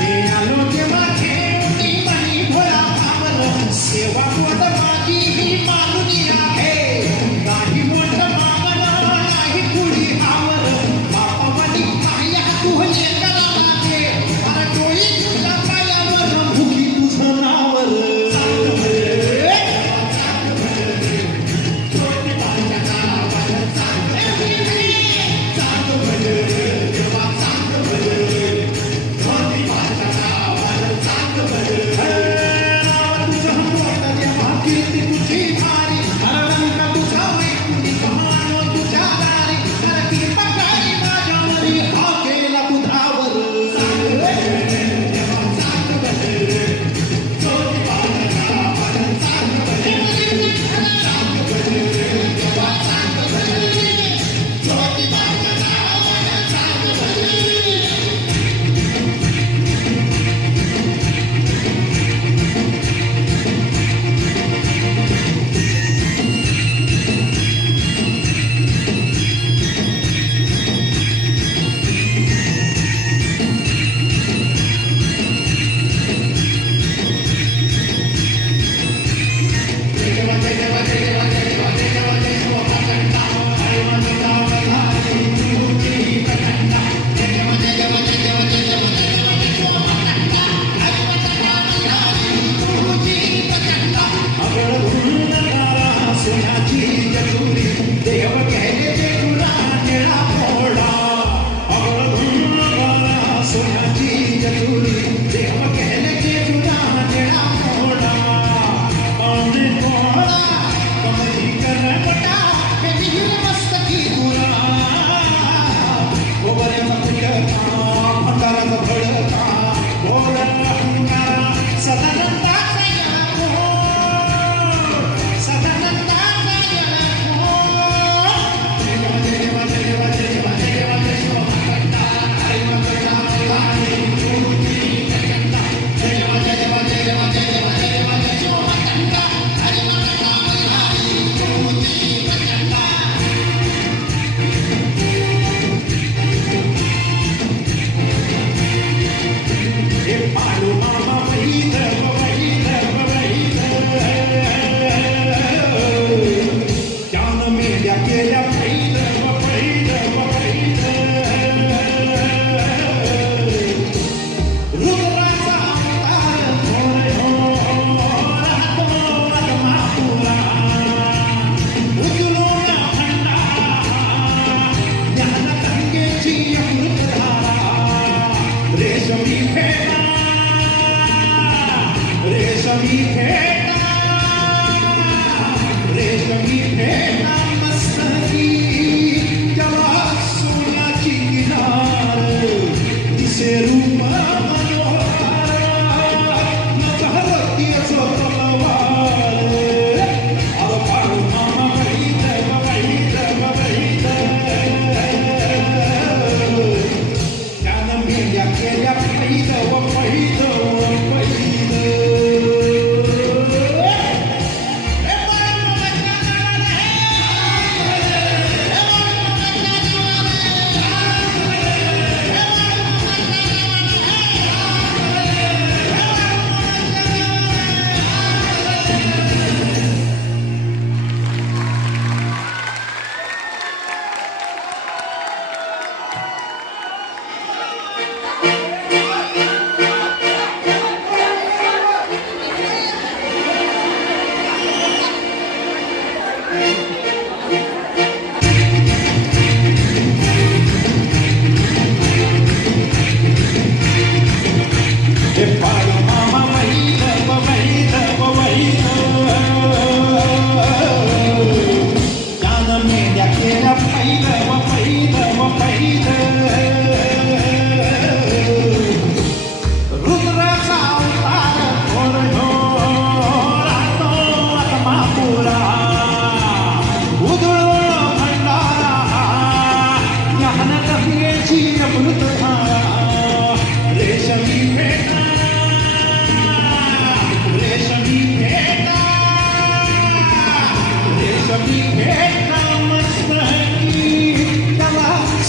हे आलो तेव्हा घेऊन मनी भोळा भावर सेवा कोण माझी ही मागणी आहे नाही मोठं मागणं नाही कुणी हावर बापावणी पाया तू लेकरा लागे अरे डोळी तुझ्या पायावर भुकी तुझं नावर कीर्ती तुझी भारी रेशमी फेटा मस्तकी त्याला सोन्याची किनार दिसे रूप मनोहर नजरतीचं तलवार अरे पाडू मामा वैद वैद वैद त्यानं मेल्या केल्या पैद व पैद पैद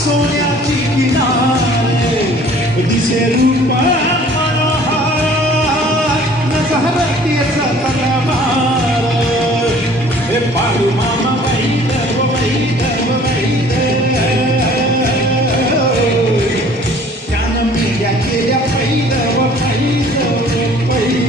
सोन्याची किनारे दिसे रूप मनोहर नजरतीचं तलवार हे पाडू मामा वैद वैद वैद त्यानं मेल्या केल्या पैद व पैद पैद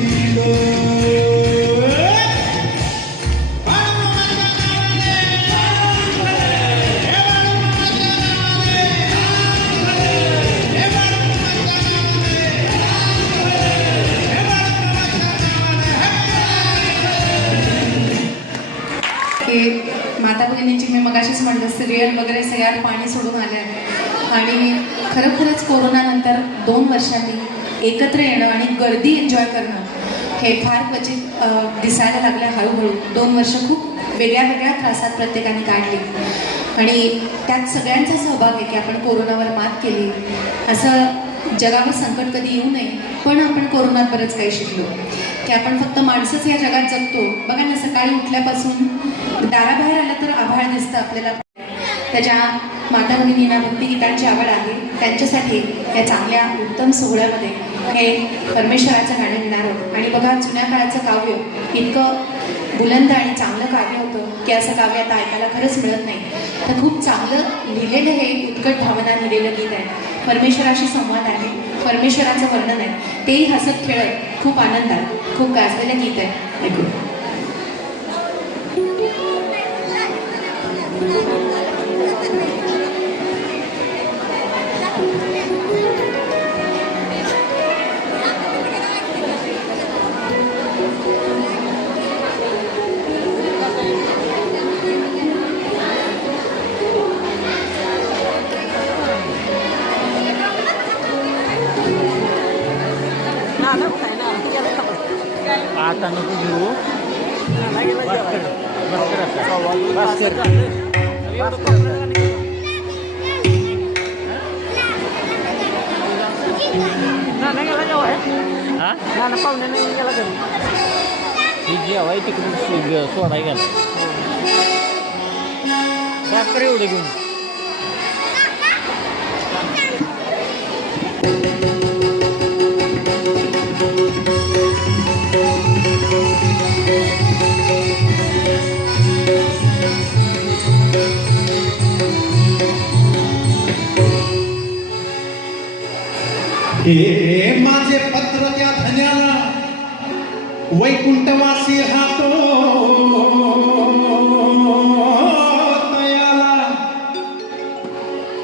माता भगिनींची मी मगाशीच म्हटलं सिरियल वगैरे सगळ्यात पाणी सोडून आले आहे आणि खरोखरच कोरोनानंतर 2 वर्षांनी एकत्र येणं आणि गर्दी एन्जॉय करणं हे फार क्वचित दिसायला लागलं हळूहळू. 2 वर्ष खूप वेगळ्या वेगळ्या त्रासात प्रत्येकाने काढली आणि त्यात सगळ्यांचा सहभाग आहे की आपण कोरोनावर मात केली. असं जगावर संकट कधी येऊ नये, पण आपण कोरोनात बरंच काही शिकलो की आपण फक्त माणसंच या जगात जगतो. बघा ना, सकाळी उठल्यापासून दाराबाहेर आलं तर आभाळ दिसतं आपल्याला. त्याच्या माता भगिनींना भक्तिगीतांची आवड आहे, त्यांच्यासाठी या चांगल्या उत्तम सोहळ्यामध्ये हे परमेश्वराचं गाणं घेणार आहोत. आणि बघा, जुन्या काळाचं काव्य इतकं बुलंद आणि चांगलं काव्य होतं की असं काव्य आता ऐकायला खरंच मिळत नाही. तर खूप चांगलं लिहिलेलं हे उत्कट भावना लिहिलेलं गीत आहे. परमेश्वराशी संवाद आहे, परमेश्वराचं वर्णन आहे, तेही हसत खेळत खूप आनंदात खूप गाजलेलं गीत आहे. ऐकू. आता नको घेऊ जेवाय तिकडून सोडाय गेला भास्कर एवढे घेऊन. हे माझे पत्र त्या धन्याला वैकुंठवासी राहतो तयाला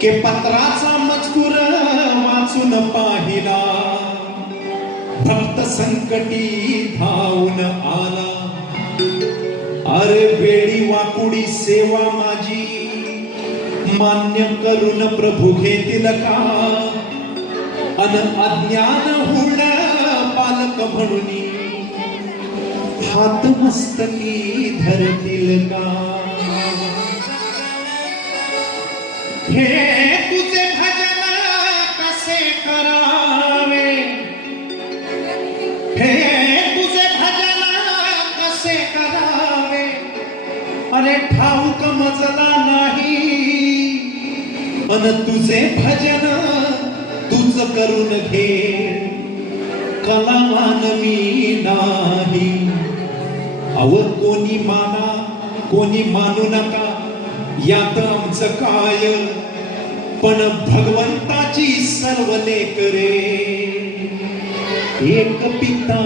के पत्राचा मजकूर वाचून पाहिला भक्त संकटी धावून आला. अरे वेळी वाकुडी सेवा माझी मान्य करून प्रभू घेतील का. अन अज्ञान हुळ पालक म्हणून हात मस्तकी धरतील का. हे तुझे भजन कसे करावे. हे तुझे भजन कसे करावे. अरे ठाऊक मजला नाही. अन तुझे भजन तूच करून घे. कलावान मी नाही. अव कोणी माना कोणी मानू नका यात आमचं काय. पण भगवंताची सर्व लेकरे एक पिता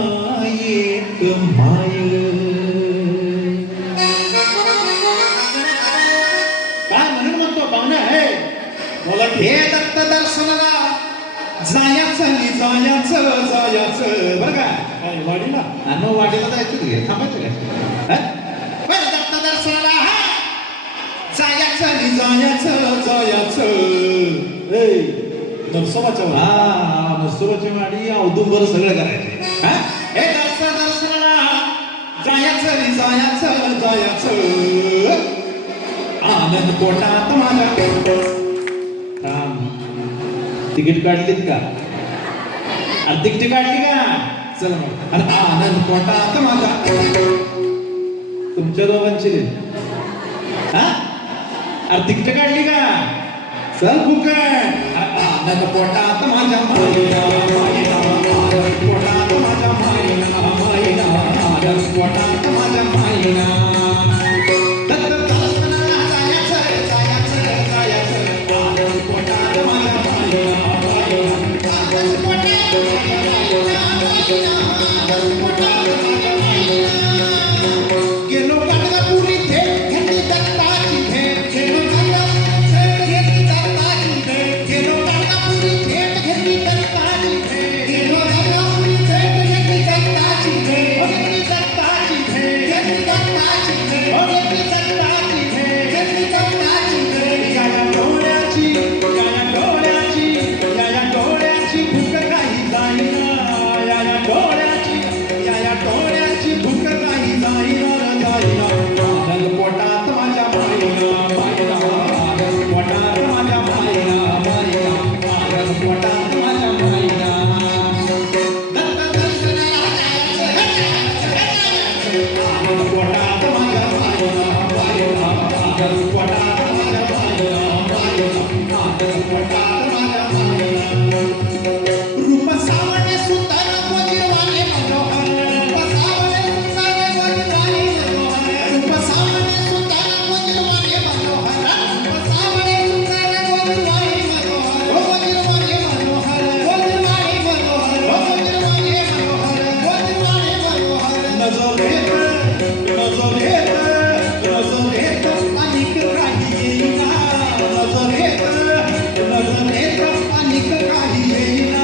एक माय. काय म्हणतो पाहुणे आहे मला घे दत्त दर्शनाला. जायाचं बरं का. काय वाडीला आणि वाडीला जायचं थांबायचं काय. दत्त दर्शनाला जायाचं नरसोबाच्या वाडी औदुंबर सगळं करायचे. हे दर्शनाला जायाचं आनंद पोटात माझ्या. तिकीट काढलीत का. तिकीट काढली का. चल मग. आणि आनंद पोटात माझा तुमच्या दोघांची. तिकीट काढली का. चल फुकट. आनंद पोटात माझ्या पोटात माझ्या पोटात माझ्या गेलो गाणगापुरी थेट घेतली दत्ताची भेट. गेलो गाणगापुरी थेट घेतली दत्ताची भेट. गेलो गाणगापुरी थेट घेतली दत्ताची भेट. घेतली दत्ताची भेट. घेतली दत्ताची भेट. घेतली दत्ताची भेट. घेतली दत्ताची भेट. या डोळ्याची भूक काही जाईना. या डोळ्याची भूक काही जाईना. पोटात माझ्या पोटात माझ्या पोटात माझ्या दत्त दर्शनाला पोटात माझ्या पोटात माझ्या रूप सावणे सुंदर गोजिरवाणे मनोहर. रूप सावणे सुंदर गोजिरवाणे मनोहर. रूप सावणे सुंदर गोजिरवाणे मनोहर. रूप सावणे सुंदर गोजिरवाणे मनोहर. गोजिरवाणे मनोहर. गोजिरवाणे मनोहर. गोजिरवाणे मनोहर. गोजिरवाणे मनोहर. नजर घेत अनेक काही येईना. नजर घेत अनेक काही येईना.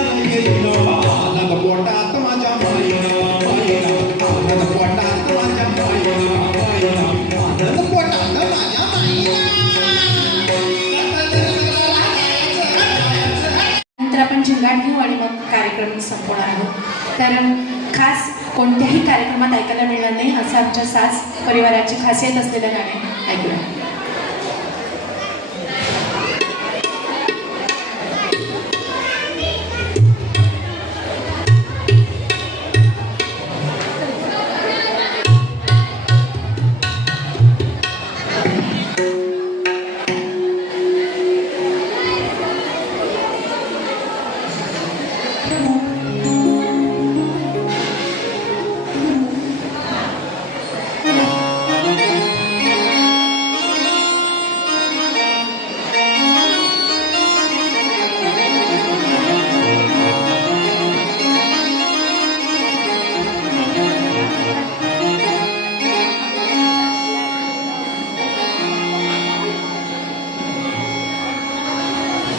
आनंद पोटात माझ्या आनंद पोटात माझ्या आनंद पोटात माझ्या. नंतर आपण झिंगाट घेऊ आणि मग कार्यक्रम संपवणार आहोत. तर खास कोणत्याही कार्यक्रमात ऐकायला मिळणार नाही असं आमच्या सास परिवाराची खासियत असलेलं गाणे ऐकूया.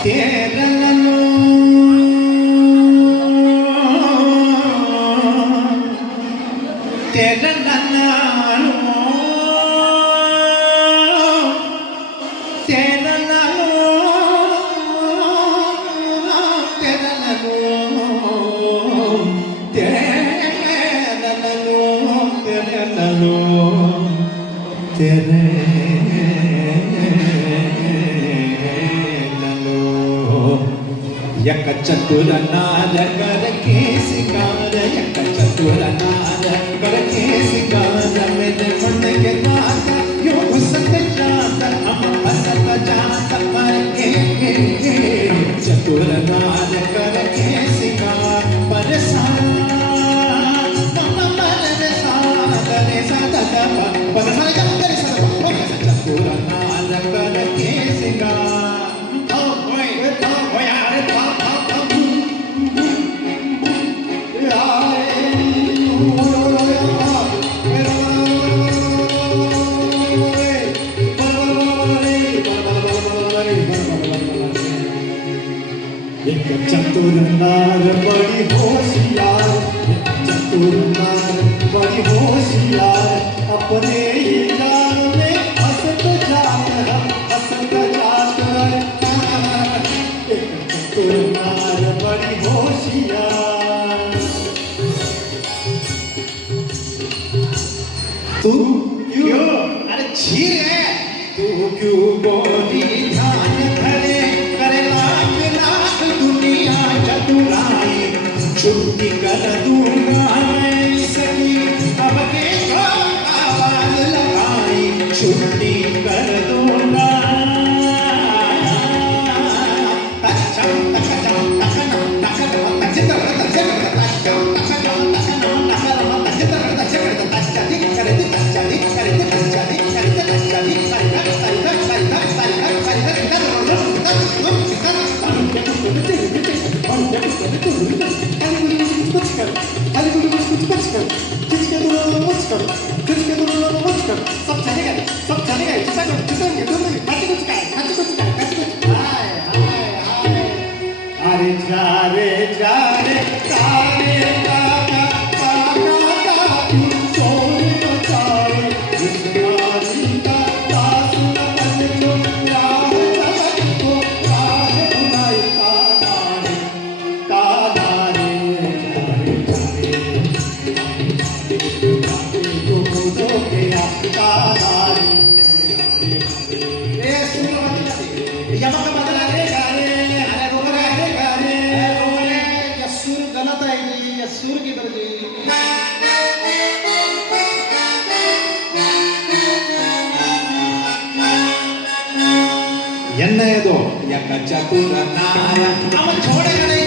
तेरनो यक चतुर नार कर के सिंगार, यक चतुर नार कर के सिंगार, मेरे मन के नाथ क्यों घुसत जात, हम हसत जात पर चतुर नार कर के सिंगार, परेशान चतुर नार कर के सिंगार। एक चतुर नार बड़ी होशियार, चतुर नार बड़ी होशियार, अपने ही जान में हंसत जात है, हंसत जात है। एक चतुर नार बड़ी होशियार। तू क्यों अरे छीर है, तू क्यों बोली ध्यान धरे, करे लाख लाख दुनिया चतुराई, छुट्टी कर दूंगा मैं सकी, अब के को आवाज लगाई, छुट्टी कर दूंगा। अरे जा रे जा रे तारे काका काका काकू सोन तो चारे, इस नारी का दासु न बन जो राह जगत को राह बनाए कादारे कादारे। तो गया कादारे ए सुनो यमा का बदला रे गारे अरे गोरे रे गारे गोरे यसूर गलत है ये यसूर की तरह ಎನ್ನೆಯದು ಯಾಕ ಚತುರ ನಾರ ಅವ ಚೋಡಗಡೆ